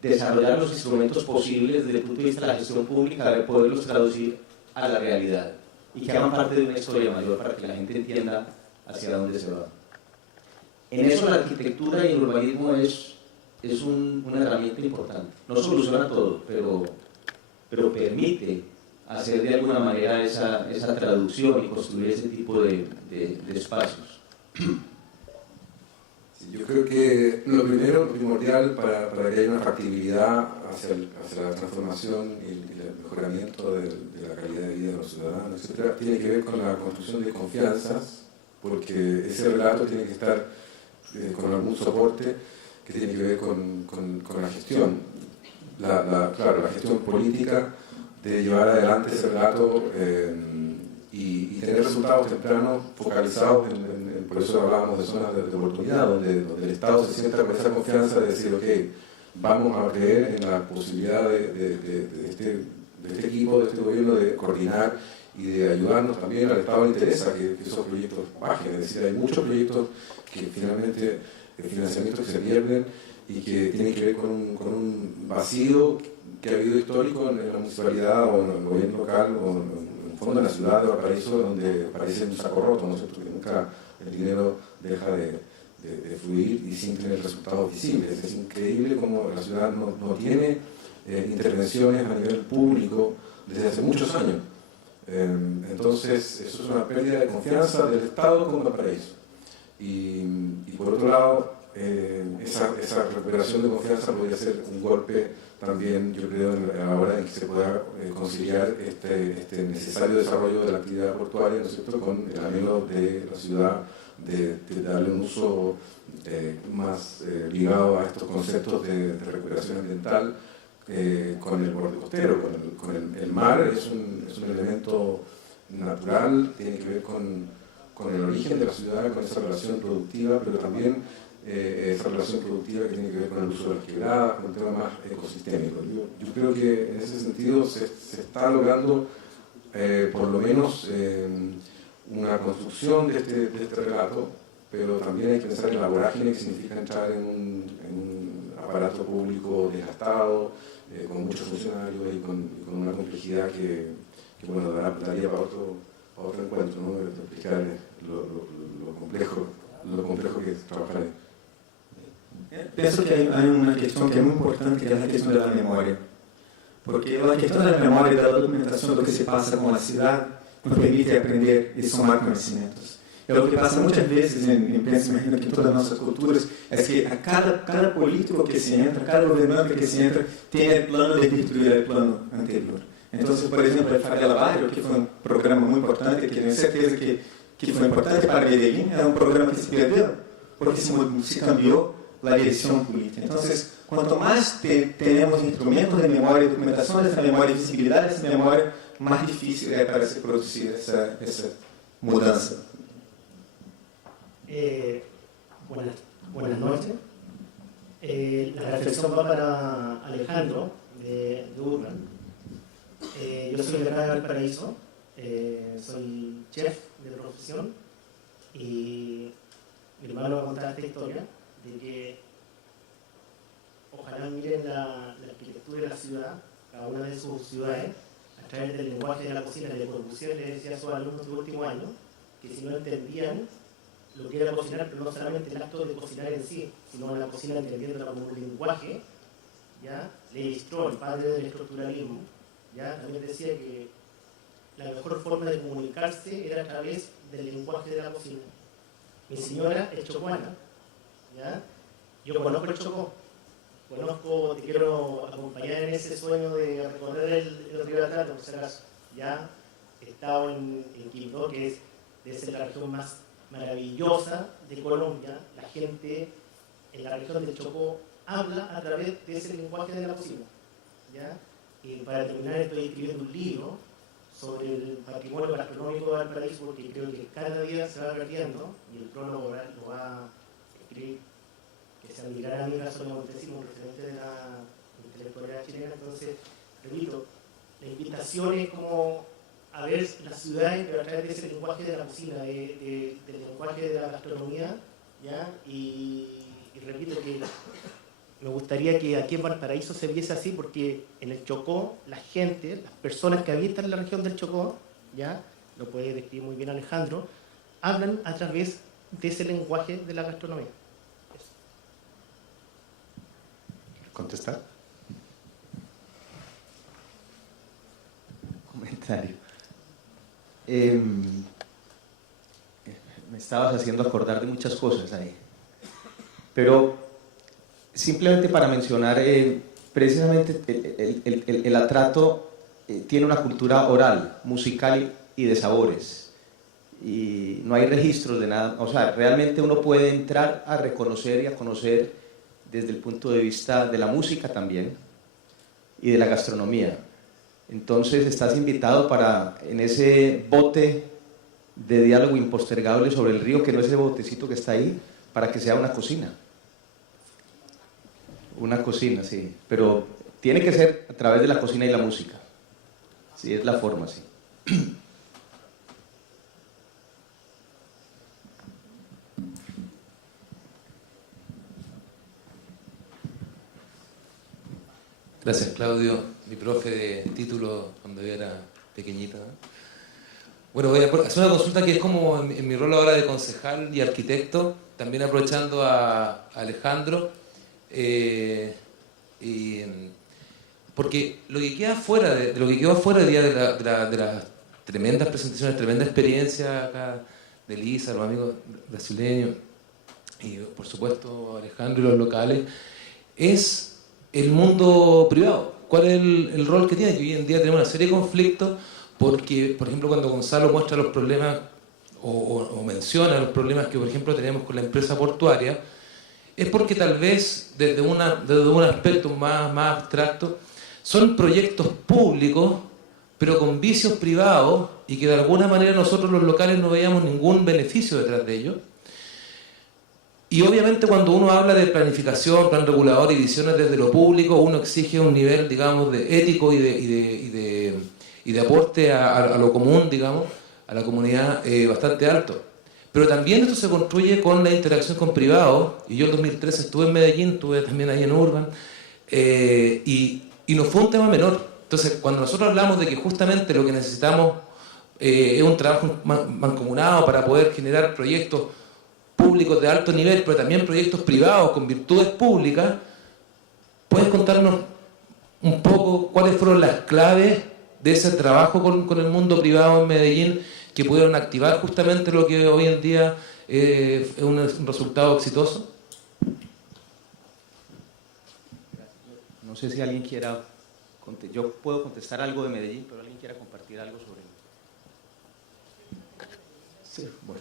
desarrollar los instrumentos posibles desde el punto de vista de la gestión pública, de poderlos traducir a la realidad y que hagan parte de una historia mayor para que la gente entienda hacia dónde se va. En eso la arquitectura y el urbanismo es una herramienta importante. No soluciona todo, pero permite hacer de alguna manera esa traducción y construir ese tipo de espacios. Yo creo que lo primordial para que haya una factibilidad hacia la transformación y el mejoramiento de la calidad de vida de los ciudadanos, etcétera, tiene que ver con la construcción de confianzas, porque ese relato tiene que estar con algún soporte que tiene que ver con la gestión. Claro, la gestión política de llevar adelante ese relato y tener resultados tempranos focalizados por eso hablábamos de zonas de oportunidad, donde el Estado se sienta con esa confianza de decir, ok, vamos a creer en la posibilidad de este equipo, de este gobierno, de coordinar y de ayudarnos también. Al Estado le interesa que esos proyectos bajen, es decir, hay muchos proyectos que finalmente, financiamientos que se pierden y que tienen que ver con un vacío que ha habido histórico en la municipalidad o en el gobierno local o en el fondo de la ciudad de Valparaíso, donde parece un saco roto, ¿no es cierto? Que nunca el dinero deja de fluir y sin tener resultados visibles. Es increíble cómo la ciudad no tiene intervenciones a nivel público desde hace muchos años. Entonces, eso es una pérdida de confianza del Estado con Valparaíso. Y por otro lado, esa recuperación de confianza podría ser un golpe también, yo creo, a la hora en que se pueda conciliar este necesario desarrollo de la actividad portuaria, ¿no es cierto?, con el anhelo de la ciudad de darle un uso más ligado a estos conceptos de recuperación ambiental con el borde costero, con el mar. Es un elemento natural, tiene que ver con el origen de la ciudad, con esa relación productiva, pero también esa relación productiva que tiene que ver con el uso de las quebradas, con el tema más ecosistémico. Yo creo que en ese sentido se está logrando por lo menos una construcción de este relato, pero también hay que pensar en la vorágine que significa entrar en un aparato público desgastado, con muchos funcionarios y con una complejidad que bueno, daría para otro encuentro, ¿no? De explicar lo complejo que es trabajar ahí. Penso que hay una cuestión que es muy importante, que es la cuestión de la memoria. Porque la cuestión de la memoria y de la documentación de lo que se pasa con la ciudad nos permite aprender y sumar conocimientos. Y lo que pasa muchas veces, pienso, imagino que en todas nuestras culturas, es que a cada político que se entra, cada gobernante que se entra, tiene el plano de destruir el plano anterior. Entonces, por ejemplo, el Favela Barrio, que fue un programa muy importante, que tengo certeza que fue importante para Medellín, era un programa que se perdió, porque se cambió la dirección política. Entonces, cuanto más tenemos instrumentos de memoria y documentación de esa memoria y visibilidad de esa memoria, más difícil es para se producir esa mudanza. Buenas noches. La reflexión va para Alejandro de Urban. Yo soy de acá de Valparaíso, soy chef de profesión y mi hermano va a contar esta historia de que ojalá miren la arquitectura de la ciudad, cada una de sus ciudades, a través del lenguaje de la cocina. Le Corbusier le decía a sus alumnos del último año que si no entendían lo que era cocinar, pero no solamente el acto de cocinar en sí, sino la cocina entendiéndola como un lenguaje, ¿ya? Lévi-Strauss, el padre del estructuralismo, ¿ya? También decía que la mejor forma de comunicarse era a través del lenguaje de la cocina. Mi señora es chocuana, ¿ya? Yo conozco el Chocó, te quiero acompañar en ese sueño de recorrer el río de Atrato, por si acaso, ¿ya? estado en Quibdó, que es la región más maravillosa de Colombia. La gente en la región del Chocó habla a través de ese lenguaje de la cocina, ¿ya? Y para terminar, estoy escribiendo un libro sobre el patrimonio gastronómico de Valparaíso, porque creo que cada día se va perdiendo, y el prólogo lo va a escribir, que se mi gran amiga Sonia Montesino, un referente de la intelectualidad chilena. Entonces, repito, la invitación es como a ver las ciudades, pero a través de ese lenguaje de la cocina, del lenguaje de la gastronomía, ¿ya? Y repito que me gustaría que aquí en Valparaíso se viese así, porque en el Chocó, la gente, las personas que habitan en la región del Chocó, ¿ya? Lo puede describir muy bien Alejandro, hablan a través de ese lenguaje de la gastronomía. Eso. ¿Contestar? Comentario. Me estabas haciendo acordar de muchas cosas ahí, pero simplemente para mencionar, precisamente el atrato tiene una cultura oral, musical y de sabores, y no hay registros de nada. O sea, realmente uno puede entrar a reconocer y a conocer desde el punto de vista de la música también y de la gastronomía. Entonces estás invitado para, en ese bote de diálogo impostergable sobre el río, que no es ese botecito que está ahí, para que sea una cocina. Una cocina, sí. Pero tiene que ser a través de la cocina y la música. Sí, es la forma, sí. Gracias, Claudio, mi profe de título cuando yo era pequeñita. Bueno, voy a hacer una consulta que es como en mi rol ahora de concejal y arquitecto, también aprovechando a Alejandro, porque lo que queda fuera de lo que quedó afuera de las tremendas presentaciones, tremenda experiencia acá de Lisa, los amigos brasileños y por supuesto Alejandro y los locales, es el mundo privado. ¿Cuál es el rol que tiene? Que hoy en día tenemos una serie de conflictos porque, por ejemplo, cuando Gonzalo muestra los problemas o menciona los problemas que, por ejemplo, tenemos con la empresa portuaria, es porque tal vez desde un aspecto más abstracto son proyectos públicos pero con vicios privados y que de alguna manera nosotros los locales no veíamos ningún beneficio detrás de ellos. Y obviamente cuando uno habla de planificación, plan regulador y visiones desde lo público, uno exige un nivel, digamos, de ético y de aporte a lo común, digamos, a la comunidad bastante alto. Pero también esto se construye con la interacción con privados, y yo en 2013 estuve en Medellín, estuve también ahí en Urban, y no fue un tema menor. Entonces, cuando nosotros hablamos de que justamente lo que necesitamos es un trabajo mancomunado para poder generar proyectos públicos de alto nivel, pero también proyectos privados con virtudes públicas, ¿puedes contarnos un poco cuáles fueron las claves de ese trabajo con el mundo privado en Medellín que pudieron activar justamente lo que hoy en día es un resultado exitoso? No sé si alguien quiera, yo puedo contestar algo de Medellín, pero alguien quiera compartir algo sobre él. Sí, bueno.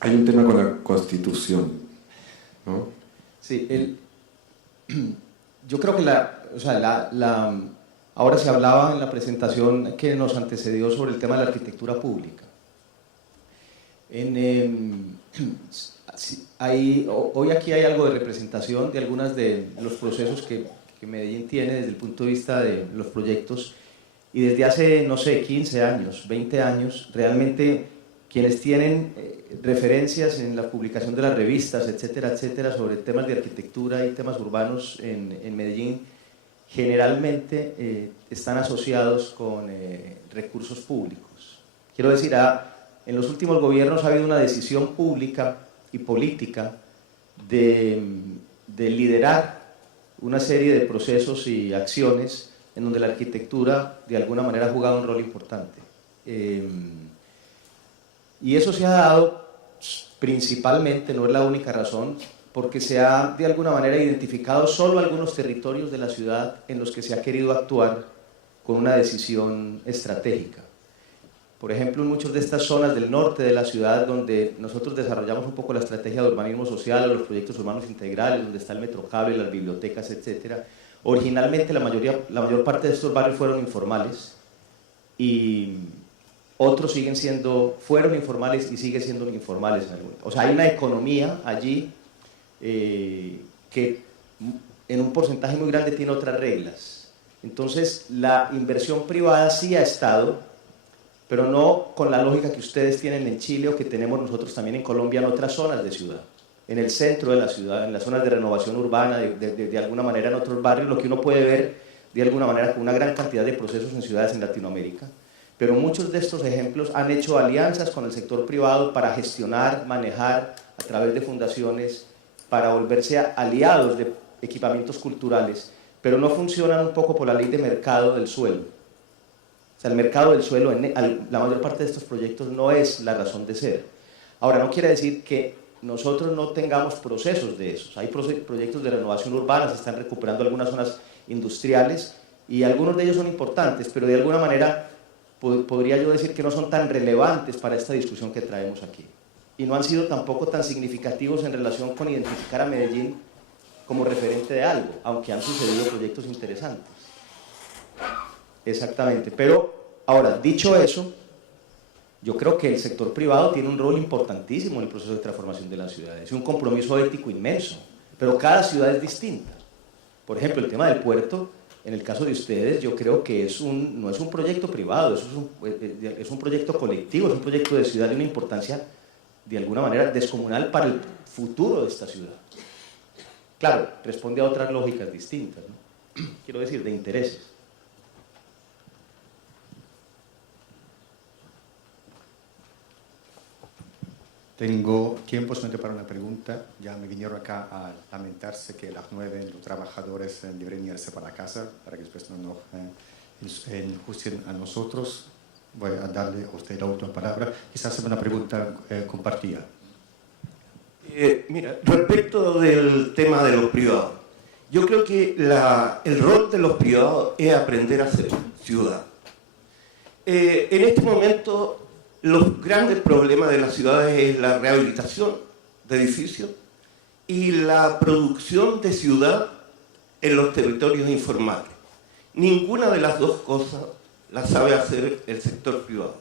Hay un tema con la Constitución, ¿no? Sí, yo creo que ahora se hablaba en la presentación que nos antecedió sobre el tema de la arquitectura pública. Hoy aquí hay algo de representación de algunos de los procesos que Medellín tiene desde el punto de vista de los proyectos, y desde hace, no sé, 15 años, 20 años, realmente quienes tienen referencias en la publicación de las revistas, etcétera, etcétera, sobre temas de arquitectura y temas urbanos en Medellín, generalmente están asociados con recursos públicos. Quiero decir, en los últimos gobiernos ha habido una decisión pública y política de liderar una serie de procesos y acciones en donde la arquitectura de alguna manera ha jugado un rol importante. Y eso se ha dado principalmente, no es la única razón, porque se ha de alguna manera identificado solo algunos territorios de la ciudad en los que se ha querido actuar con una decisión estratégica. Por ejemplo, en muchas de estas zonas del norte de la ciudad, donde nosotros desarrollamos un poco la estrategia de urbanismo social, los proyectos urbanos integrales, donde está el metrocable, las bibliotecas, etc. Originalmente la mayor parte de estos barrios fueron informales y otros fueron informales y siguen siendo informales. O sea, hay una economía allí que en un porcentaje muy grande tiene otras reglas. Entonces, la inversión privada sí ha estado, pero no con la lógica que ustedes tienen en Chile o que tenemos nosotros también en Colombia en otras zonas de ciudad. En el centro de la ciudad, en las zonas de renovación urbana, de alguna manera en otros barrios, lo que uno puede ver de alguna manera con una gran cantidad de procesos en ciudades en Latinoamérica. Pero muchos de estos ejemplos han hecho alianzas con el sector privado para gestionar, manejar a través de fundaciones, para volverse aliados de equipamientos culturales, pero no funcionan un poco por la ley de mercado del suelo. O sea, el mercado del suelo, la mayor parte de estos proyectos no es la razón de ser. Ahora, no quiere decir que nosotros no tengamos procesos de esos. Hay proyectos de renovación urbana, se están recuperando algunas zonas industriales y algunos de ellos son importantes, pero de alguna manera podría yo decir que no son tan relevantes para esta discusión que traemos aquí. Y no han sido tampoco tan significativos en relación con identificar a Medellín como referente de algo, aunque han sucedido proyectos interesantes. Exactamente. Pero, ahora, dicho eso, yo creo que el sector privado tiene un rol importantísimo en el proceso de transformación de las ciudades. Es un compromiso ético inmenso, pero cada ciudad es distinta. Por ejemplo, el tema del puerto, en el caso de ustedes, yo creo que no es un proyecto privado, es un proyecto colectivo, es un proyecto de ciudad de una importancia, de alguna manera, descomunal para el futuro de esta ciudad. Claro, responde a otras lógicas distintas, ¿no? Quiero decir, de intereses. Tengo tiempo solamente para una pregunta. Ya me vinieron acá a lamentarse que a las 9 los trabajadores deberían irse para casa para que después no nos injusten a nosotros. Voy a darle a usted la última palabra. Quizás sea una pregunta compartida. Mira, respecto del tema de los privados, yo creo que el rol de los privados es aprender a ser ciudad. En este momento, los grandes problemas de las ciudades es la rehabilitación de edificios y la producción de ciudad en los territorios informales. Ninguna de las dos cosas la sabe hacer el sector privado.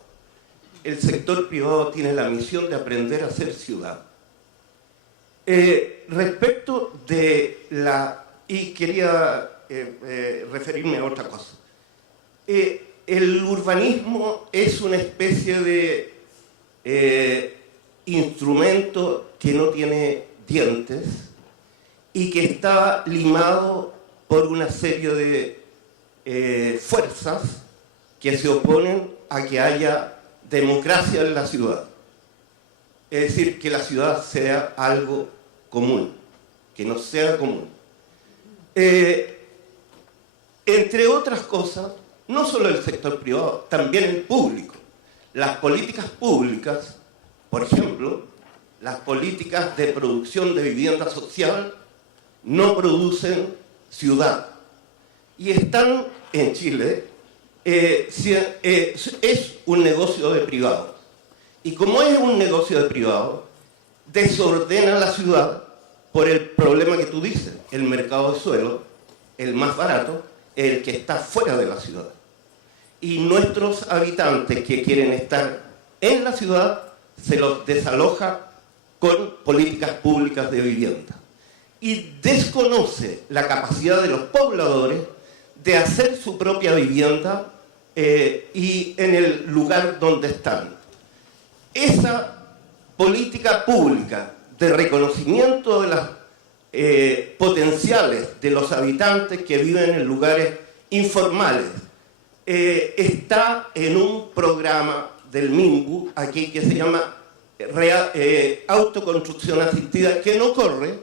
El sector privado tiene la misión de aprender a ser ciudad. Respecto de y quería referirme a otra cosa. El urbanismo es una especie de instrumento que no tiene dientes y que está limado por una serie de fuerzas que se oponen a que haya democracia en la ciudad. Es decir, que la ciudad sea algo común, que no sea común. Entre otras cosas, no solo el sector privado, también el público. Las políticas públicas, por ejemplo, las políticas de producción de vivienda social no producen ciudad. Y están en Chile, es un negocio de privados. Y como es un negocio de privados, desordena la ciudad por el problema que tú dices, el mercado de suelo, el más barato, el que está fuera de la ciudad. Y nuestros habitantes que quieren estar en la ciudad, se los desaloja con políticas públicas de vivienda. Y desconoce la capacidad de los pobladores de hacer su propia vivienda y en el lugar donde están. Esa política pública de reconocimiento de las potenciales de los habitantes que viven en lugares informales está en un programa del MIMBU, aquí que se llama autoconstrucción asistida, que no corre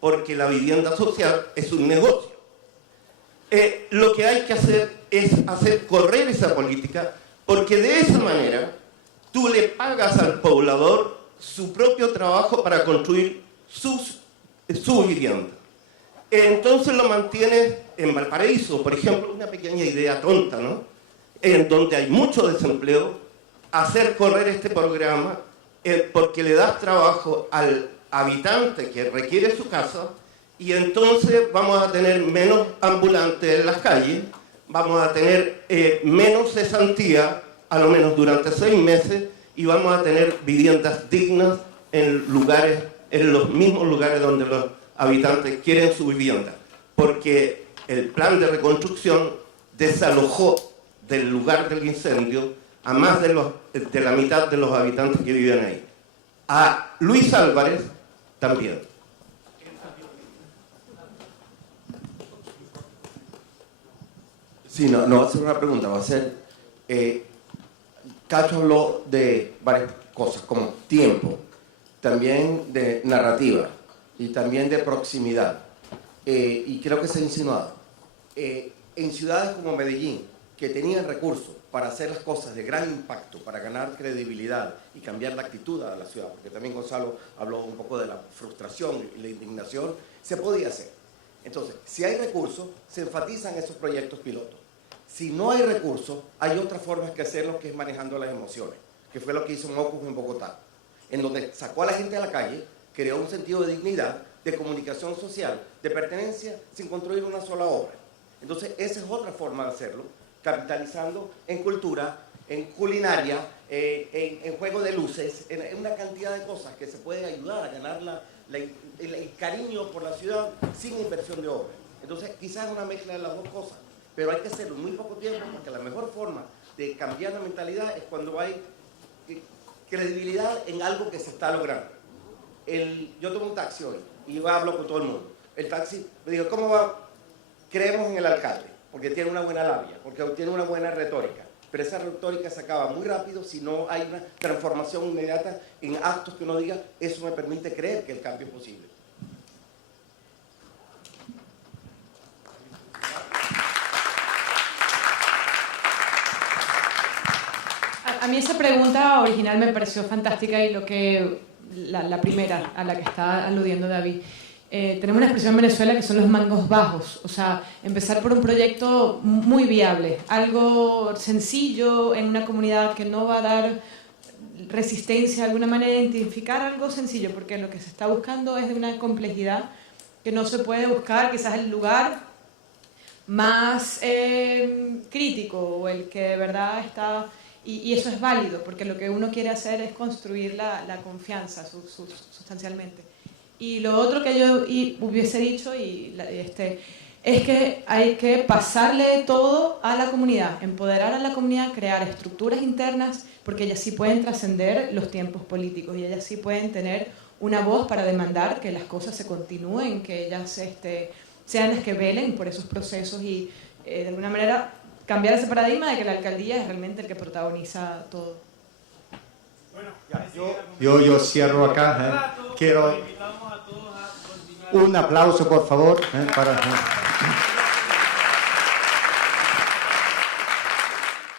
porque la vivienda social es un negocio. Lo que hay que hacer es hacer correr esa política, porque de esa manera tú le pagas al poblador su propio trabajo para construir su vivienda. Entonces lo mantienes en Valparaíso, por ejemplo, una pequeña idea tonta, ¿no? En donde hay mucho desempleo, hacer correr este programa porque le das trabajo al habitante que requiere su casa, y entonces vamos a tener menos ambulantes en las calles, vamos a tener menos cesantía, a lo menos durante 6 meses, y vamos a tener viviendas dignas en los mismos lugares donde los habitantes quieren su vivienda, porque el plan de reconstrucción desalojó del lugar del incendio a más de la mitad de los habitantes que vivían ahí. A Luis Álvarez también. Sí, no va a ser una pregunta, va a ser... Cacho habló de varias cosas, como tiempo, también de narrativa y también de proximidad. Y creo que se ha insinuado. En ciudades como Medellín, que tenían recursos para hacer las cosas de gran impacto, para ganar credibilidad y cambiar la actitud de la ciudad, porque también Gonzalo habló un poco de la frustración y la indignación, se podía hacer. Entonces, si hay recursos, se enfatizan esos proyectos pilotos. Si no hay recursos, hay otras formas que hacerlo, que es manejando las emociones, que fue lo que hizo Mocus en Bogotá, en donde sacó a la gente a la calle, creó un sentido de dignidad, de comunicación social, de pertenencia, sin construir una sola obra. Entonces, esa es otra forma de hacerlo, capitalizando en cultura, en culinaria, en juego de luces, en una cantidad de cosas que se puede ayudar a ganar el cariño por la ciudad sin inversión de obra. Entonces, quizás una mezcla de las dos cosas, pero hay que hacerlo en muy poco tiempo, porque la mejor forma de cambiar la mentalidad es cuando hay credibilidad en algo que se está logrando. Yo tomo un taxi hoy y yo hablo con todo el mundo. El taxi me dijo, ¿cómo va? Creemos en el alcalde, porque tiene una buena labia, porque tiene una buena retórica. Pero esa retórica se acaba muy rápido si no hay una transformación inmediata en actos que uno diga, eso me permite creer que el cambio es posible. A mí esa pregunta original me pareció fantástica, y la primera a la que está aludiendo David. Tenemos una expresión en Venezuela que son los mangos bajos, o sea, empezar por un proyecto muy viable, algo sencillo en una comunidad que no va a dar resistencia, de alguna manera identificar algo sencillo, porque lo que se está buscando es de una complejidad que no se puede buscar, quizás el lugar más crítico o el que de verdad está... Y eso es válido, porque lo que uno quiere hacer es construir la confianza sustancialmente. Y lo otro que yo hubiese dicho es que hay que pasarle todo a la comunidad, empoderar a la comunidad, crear estructuras internas, porque ellas sí pueden trascender los tiempos políticos y ellas sí pueden tener una voz para demandar que las cosas se continúen, que ellas sean las que velen por esos procesos y de alguna manera cambiar ese paradigma de que la alcaldía es realmente el que protagoniza todo. Yo cierro acá. Quiero un aplauso, por favor, para...